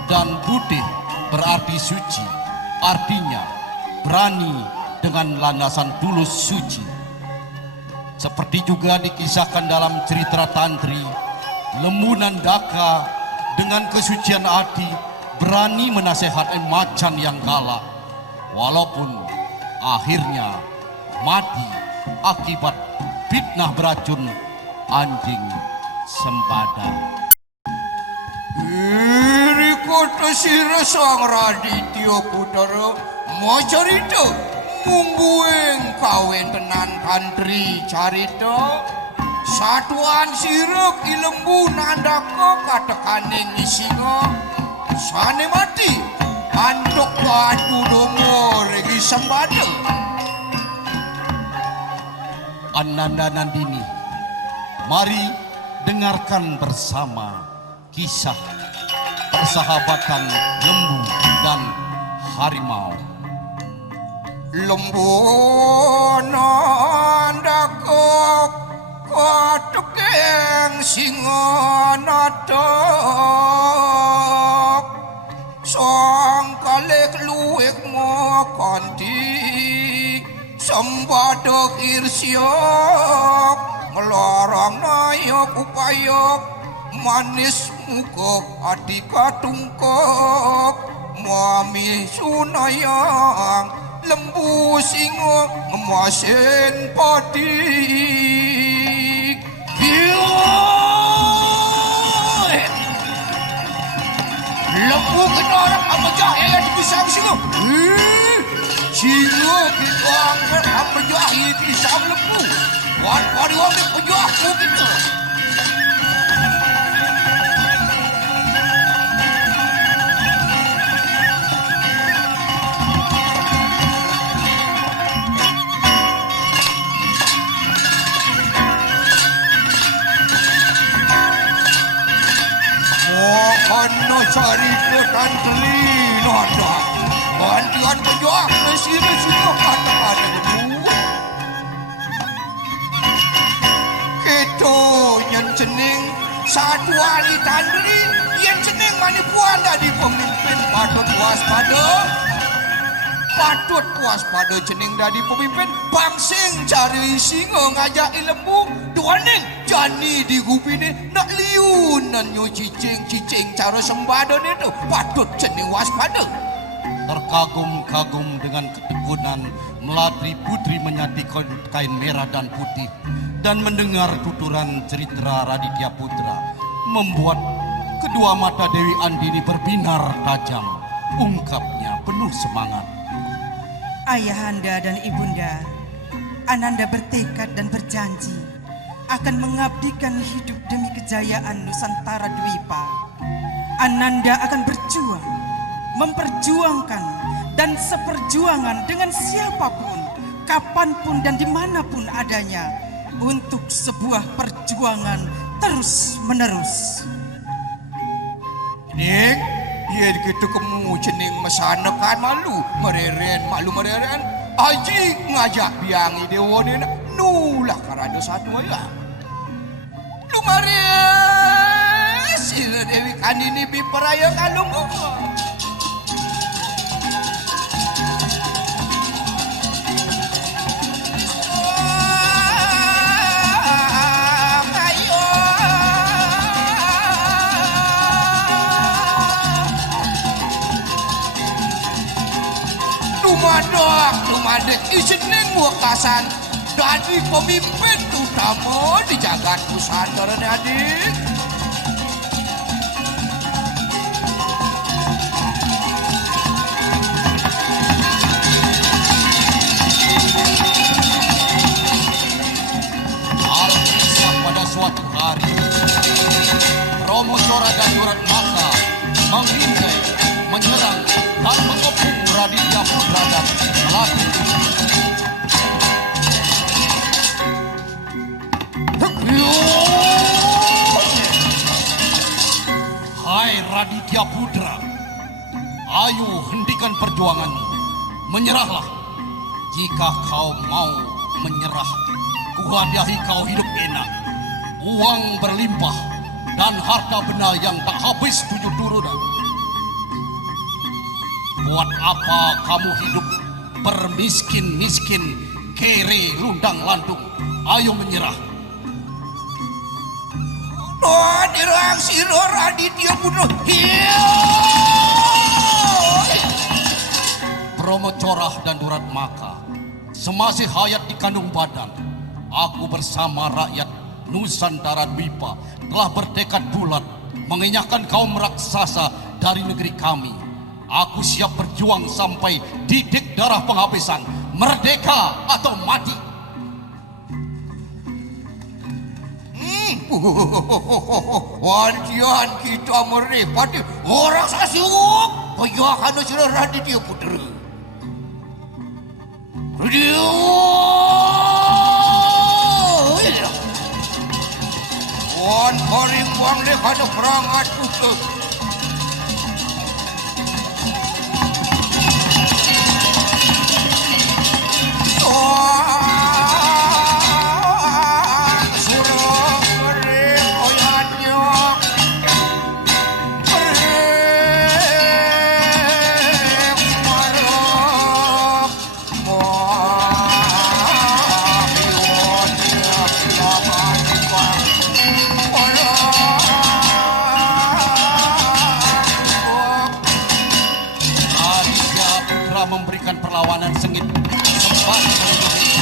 dan putih berarti suci, artinya berani dengan landasan tulus suci. Seperti juga dikisahkan dalam cerita Tantri, Lembu Nandaka dengan kesucian hati berani menasehati macan yang galak, walaupun akhirnya mati akibat fitnah beracun anjing Sembada. Iri kota sira sang Raditya Putra macarita mungguing kawin tenan Tantri carita satuan sira ki Lembu Nandaka katekaning singa sane mati antuk padu dongo regi Sembada. Ananda Nandini, mari dengarkan bersama kisah persahabatan lembu dan harimau. Lembu Nandaka katekeng singa natak sang kalih luwih ngokanti Sembada irsyok ngelarang nayok upayok manis mukok adika tungkok mami sunayang lembu singo ngemasin padi lembu kena orang amajah yang dipisang singo singo kita angkat amajah yang dipisang lembu wan padi wamik penjuahku kita. Mohon cari ke Tantri Nanda bantuan penjual mesir-mesir kata-kata lembu itu yang cening satu hari Tantri yang cening manipuan dari pemimpin patut waspada cening dari pemimpin bangsing cari singa ngajak lembu duaning jani di gupine nak liunan nyo cicing cara Sembada itu patut cening waspada. Terkagum-kagum dengan ketekunan Melatri Putri menyatikan kain merah dan putih dan mendengar tuturan cerita Raditya Putra membuat kedua mata Dewi Andini berbinar tajam, ungkapnya penuh semangat. Ayahanda dan ibunda, Ananda bertekad dan berjanji akan mengabdikan hidup demi kejayaan Nusantara Dwipa. Ananda akan berjuang, memperjuangkan dan seperjuangan dengan siapapun, kapanpun dan dimanapun adanya untuk sebuah perjuangan terus menerus. Ning, dia gitu kemu cening mesanakan malu mereren aji ngajak biangi dewa ni nulah karado satu ya. Lumayan sila Dewi Andini biperaya kalung Lumadek iseneng wakasan dari pemimpin utama di jagat Nusantara ni adik. Alkisah pada suatu hari Romo Sora dan Yurat Maka mengintai, menyerang dan mengepung Raditya Putra dan Melatri. Hai Raditya Putra, ayo hentikan perjuanganmu, menyerahlah. Jika kau mau menyerah, kuhadiahi kau hidup enak, uang berlimpah, dan harta benda yang tak habis 7 turunan. Buat apa kamu hidup bermiskin-miskin, kere lundang landung. Ayo menyerah. Oh, dirang siro Raditya Putra. Bromo Corah dan Durat Maka, semasih hayat di kandung badan, aku bersama rakyat Nusantara Dwipa telah bertekad bulat mengenyahkan kaum raksasa dari negeri kami. Aku siap berjuang sampai didik darah penghabisan, merdeka atau mati. Wajian kita merepati orang sasuk pejakan sudah Raditya Putra. Wan paling buang dekat perangat tutup. Memberikan perlawanan sengit sempat melindungi.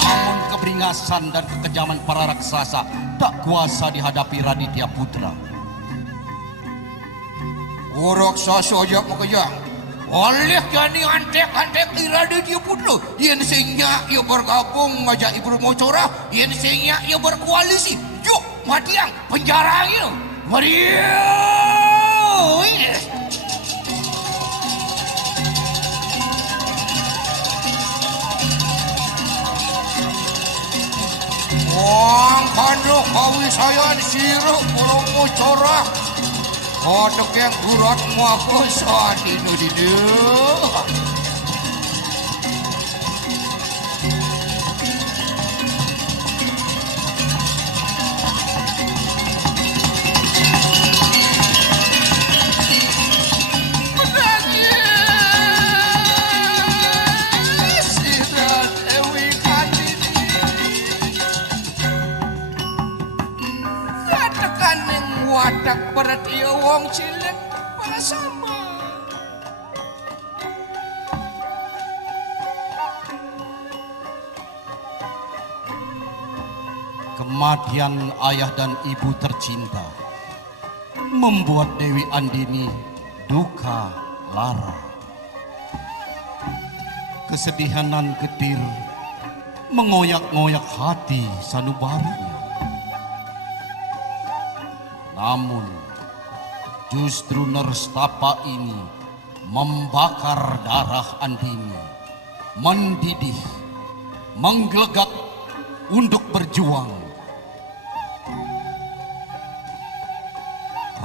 Namun keberingasan dan kekejaman para raksasa tak kuasa dihadapi Raditya Putra. Raksasa jak makajang. Oleh jani antek-antek di Raditya Putra. Yen sehingga ia bergabung ngajak Bromo Corah. Yen sehingga ia berkoalisi. Yuk matiang penjaranya. Mari. Wang kandung kawisayan siruk Bromo Corah. Kodok yang durat muaka saat ini diduh. Wadak berarti wong cilik bersama. Kematian ayah dan ibu tercinta membuat Dewi Andini duka lara. Kesedihanan getir mengoyak-ngoyak hati sanubarinya. Namun justru Nerstapa ini membakar darah Andini, mendidih, menggelegak untuk berjuang.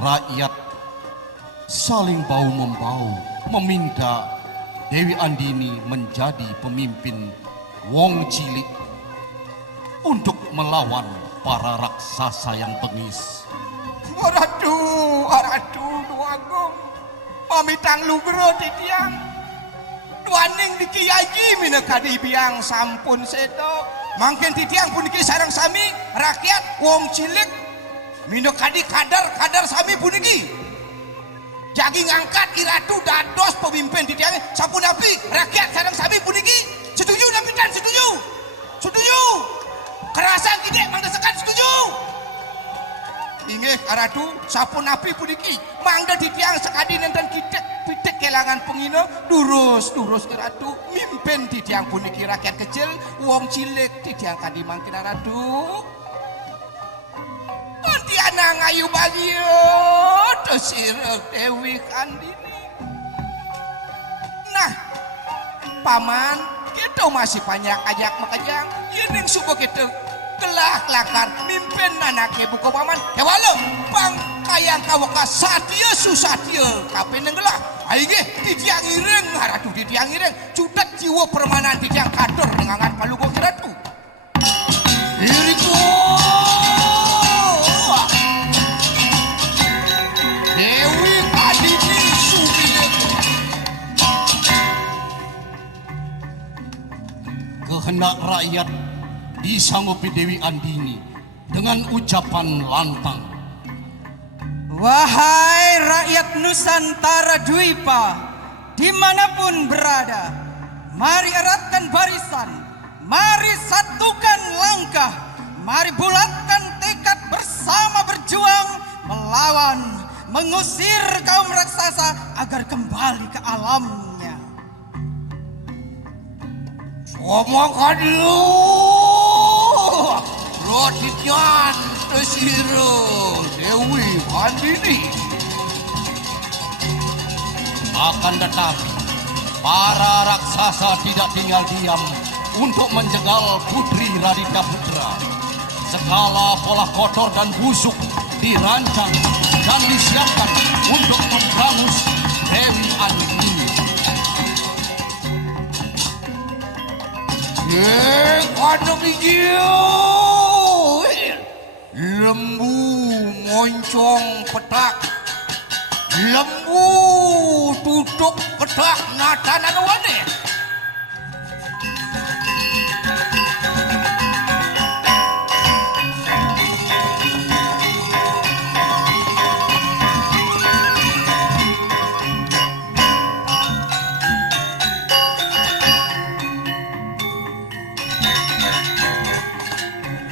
Rakyat saling bau-membau meminta Dewi Andini menjadi pemimpin Wong Cilik untuk melawan para raksasa yang bengis. Aradu duagong pamitang lugro titiang duaning di kiai minekadi biang sampun sedo mangken titiang puniki sarang sami rakyat wong cilik minekadi kadar sami puniki jagi ngangkat iratu dados pemimpin titiang sampun api rakyat sarang sami puniki setuju napitan setuju kerasan gede mangdesekan setuju. Inggih aradu sapun api puniki mangda ditiang sekadi nenten pitik kelangan pengino durus aradu mimpin ditiang puniki rakyat kecil wong cilik ditiang kadi mangkin aradu Pontianak ngayu bagio dosirek Dewi Andini. Nah paman kita masih banyak ajak makajang yening subuh kita kelah kelakar mimpin anaknya buku paman hewalo bang kayang kawaka satya susatya kape nenggelah aige ditiang ireng haratu ditiang ireng cutat jiwa permanan ditiang kador nengangan palugo kiratu diriku Dewi Andini Subinik segenap rakyat disanggupi Dewi Andini dengan ucapan lantang. Wahai rakyat Nusantara Dwipa, dimanapun berada, mari eratkan barisan, mari satukan langkah, mari bulatkan tekad bersama berjuang melawan, mengusir kaum raksasa agar kembali ke alamnya. Somakan lu Rodityan Tesiro Dewi Andini. Akan tetapi para raksasa tidak tinggal diam untuk menjegal Putri Raditya Putra. Segala pola kotor dan busuk dirancang dan disiapkan untuk memberangus Dewi Andini. Karena biji lembu moncong petak, lembu tutup petak natanan wane.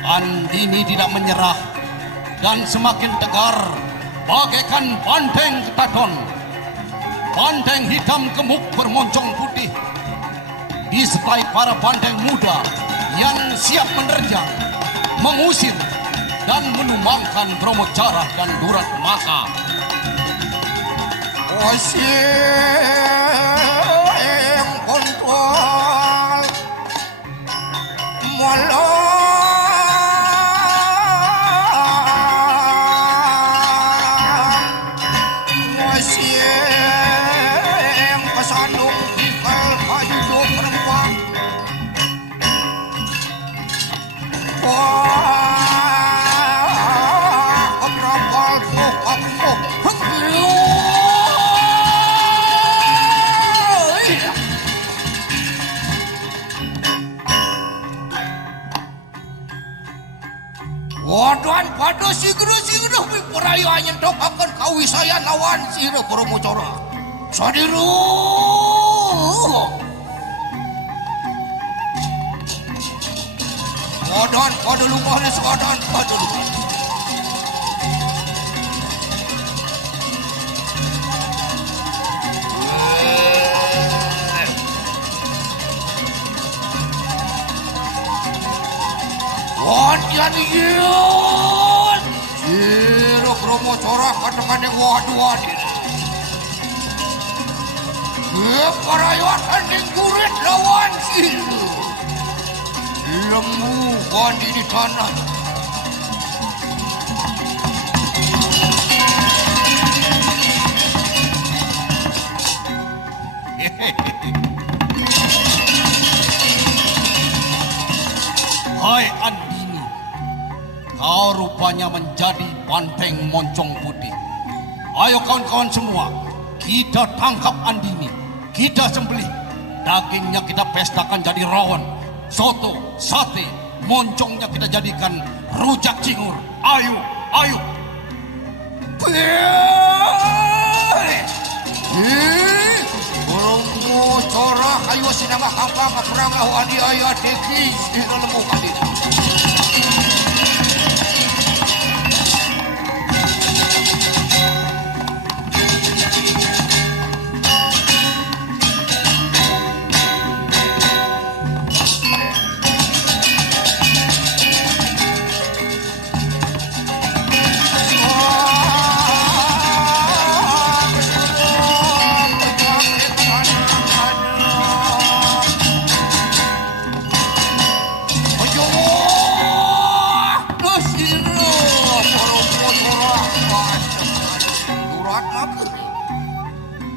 Andini tidak menyerah dan semakin tegar bagaikan banteng ketadon. Banteng hitam gemuk bermoncong putih disertai para banteng muda yang siap menerjang, mengusir dan menumbangkan Brahmacara dan Duratmaka. Osiem kontrol malam. Waduan pada sigera-sigera perayaan nyendok akan kawisayan lawan sira Brahmacara. Sadiru. Waduan pada lumah ni waduan pada lumah. Wadian yun sira Brahmacara katakan waduan ini. Perayaan yang gurit lawan sira. Lembu mandi di tanah. Hai Andini, kau rupanya menjadi banteng moncong putih. Ayo kawan-kawan semua, kita tangkap Andini, kita sembelih. Dagingnya kita pestakan jadi rawon, soto, sate, moncongnya kita jadikan rujak cingur. Ayo, ayo. Brahmacara kayu sinangga kampang perang adi ayat tekis di dalam kali.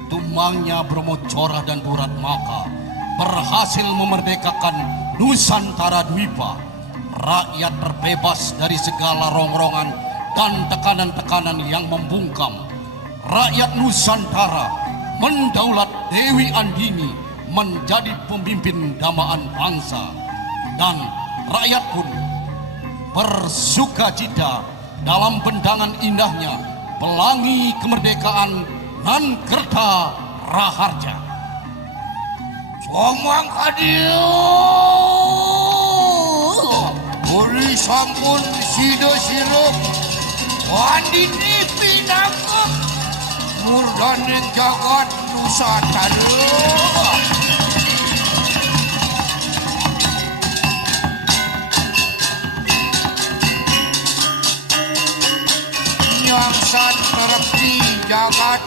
Tumangnya Brahmacara dan Duratmaka berhasil memerdekakan Nusantara Dwipa. Rakyat terbebas dari segala rongrongan dan tekanan-tekanan yang membungkam. Rakyat Nusantara mendaulat Dewi Andini menjadi pemimpin damaan bangsa. dan rakyat pun bersukacita dalam bendangan indahnya pelangi kemerdekaan nan kerta raharja. Somang kadio beri sampun sida-sida wandini pinaka murdaning jagat Nusantara. Nyangsan terpti jagat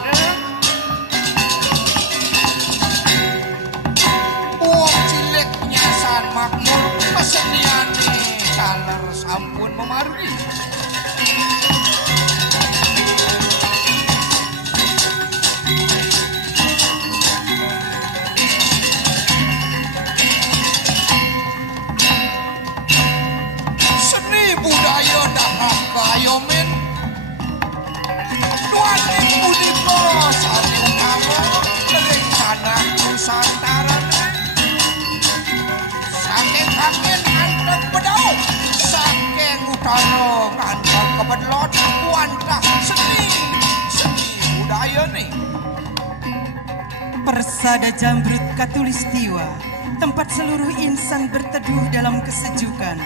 uang cilik nyasan makmur keseniane saler sampun memarui. Seni budaya dahar kayomen nuaning punika sami utama rencana Nusantara. Saking angin anteng bedau, saking utara ngantar kebedlot kuantah seni budaya nih. Persada Jamrut Katulistiwa, tempat seluruh insan berteduh dalam kesejukan.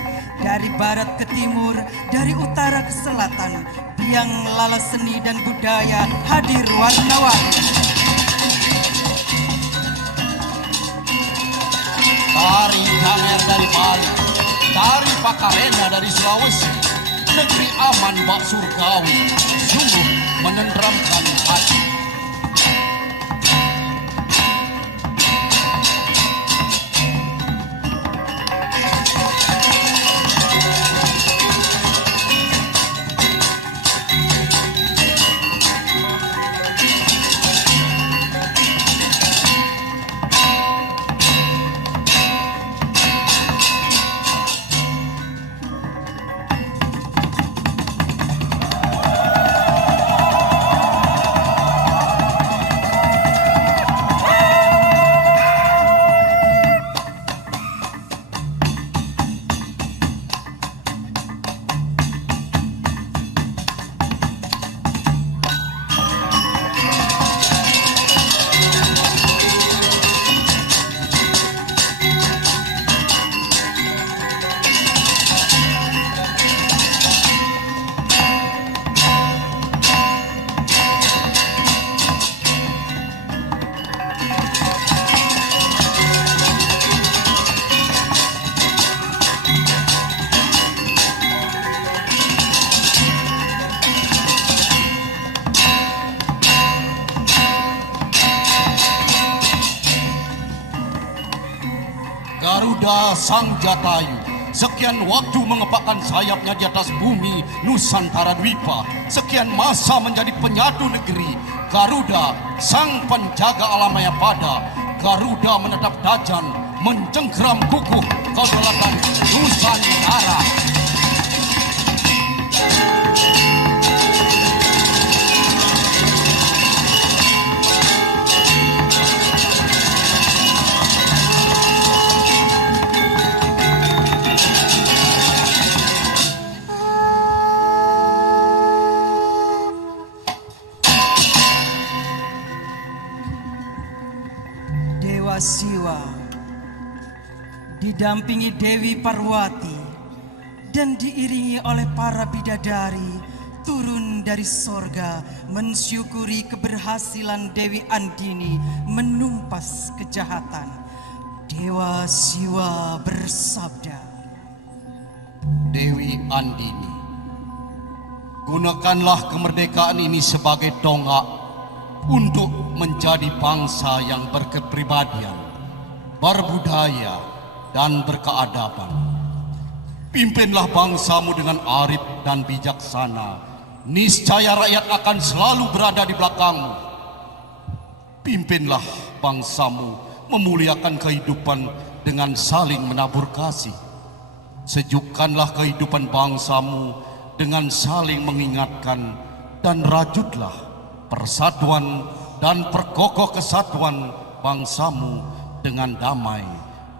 Dari barat ke timur, dari utara ke selatan, biang lala seni dan budaya hadir warna-warni. Dari Janger dari Bali, dari Pakarena dari Sulawesi, negeri aman bak surgawi, sungguh menenteramkan hati. Garuda Sang Jatayu sekian waktu mengepakkan sayapnya di atas bumi Nusantara Dwipa, sekian masa menjadi penyatu negeri. Garuda sang penjaga alam Mayapada, Garuda menetap tajam mencengkeram kukuh kedaulatan Nusantara. Siwa didampingi Dewi Parwati dan diiringi oleh para bidadari turun dari sorga mensyukuri keberhasilan Dewi Andini menumpas kejahatan. Dewa Siwa bersabda, Dewi Andini, gunakanlah kemerdekaan ini sebagai tonggak untuk menjadi bangsa yang berkepribadian, berbudaya, dan berkeadaban. Pimpinlah bangsamu dengan arif dan bijaksana, niscaya rakyat akan selalu berada di belakangmu. Pimpinlah bangsamu memuliakan kehidupan dengan saling menabur kasih. Sejukkanlah kehidupan bangsamu dengan saling mengingatkan, dan rajutlah persatuan dan perkokoh kesatuan bangsamu dengan damai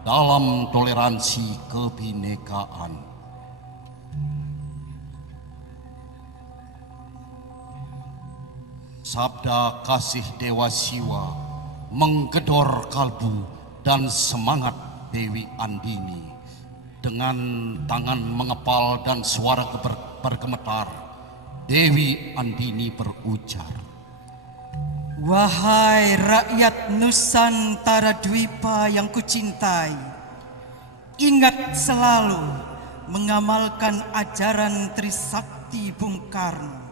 dalam toleransi kebinekaan. Sabda kasih Dewa Siwa menggedor kalbu dan semangat Dewi Andini. Dengan tangan mengepal dan suara bergemetar, Dewi Andini berujar, "Wahai rakyat Nusantara Dwipa yang kucintai, ingat selalu mengamalkan ajaran Trisakti Bung Karno.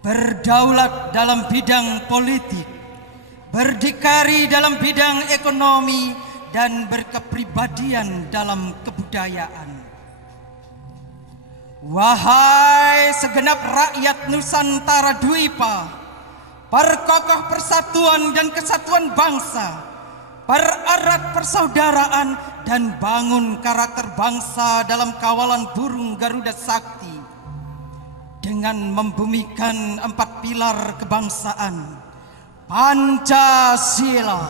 Berdaulat dalam bidang politik, berdikari dalam bidang ekonomi, dan berkepribadian dalam kebudayaan. Wahai segenap rakyat Nusantara Dwipa, perkokoh persatuan dan kesatuan bangsa, pererat persaudaraan dan bangun karakter bangsa dalam kawalan burung Garuda Sakti dengan membumikan 4 pilar kebangsaan: Pancasila,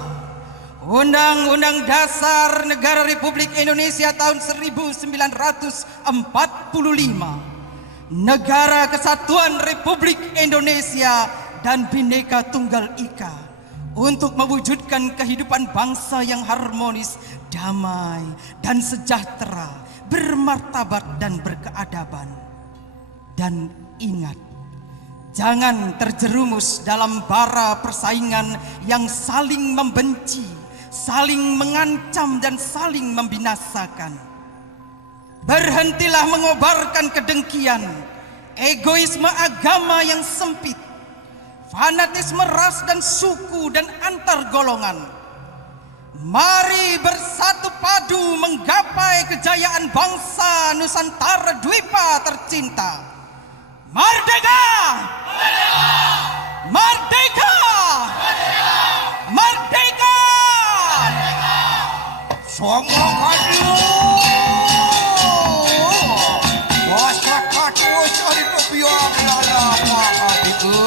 Undang-Undang Dasar Negara Republik Indonesia tahun 1945, Negara Kesatuan Republik Indonesia, dan Bhinneka Tunggal Ika, untuk mewujudkan kehidupan bangsa yang harmonis, damai, dan sejahtera, bermartabat dan berkeadaban. Dan ingat, jangan terjerumus dalam bara persaingan yang saling membenci, saling mengancam, dan saling membinasakan. Berhentilah mengobarkan kedengkian, egoisme agama yang sempit, fanatisme ras dan suku dan antar golongan. Mari bersatu padu menggapai kejayaan bangsa Nusantara Dwipa tercinta. Merdeka! Merdeka! Merdeka! Songong aduh, masyarakat cari kebiang lala makatiku.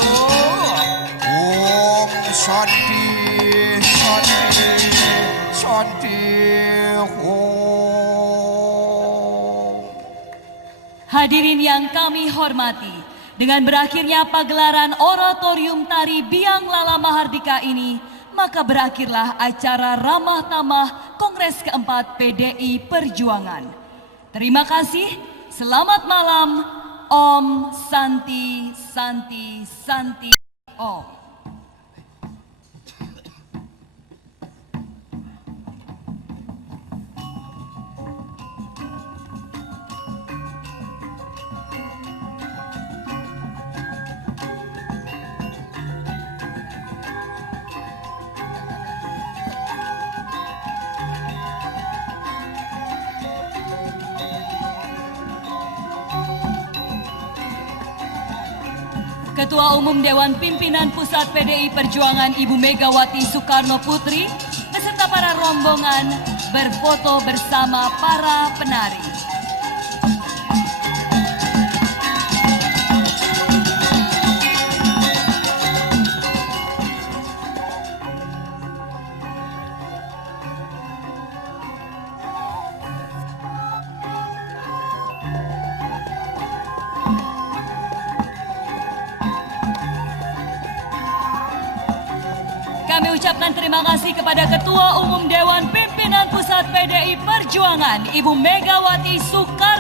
Om Santi, Santi, Santi, Om. Hadirin yang kami hormati, dengan berakhirnya pagelaran oratorium tari Biang Lala Mahardika ini, maka berakhirlah acara ramah tamah Kongres keempat PDI Perjuangan. Terima kasih, selamat malam, Om Santi, Santi, Santi, Om. Ketua Umum Dewan Pimpinan Pusat PDI Perjuangan Ibu Megawati Soekarno Putri beserta para rombongan berfoto bersama para penari. Kami ucapkan terima kasih kepada Ketua Umum Dewan Pimpinan Pusat PDI Perjuangan Ibu Megawati Soekarno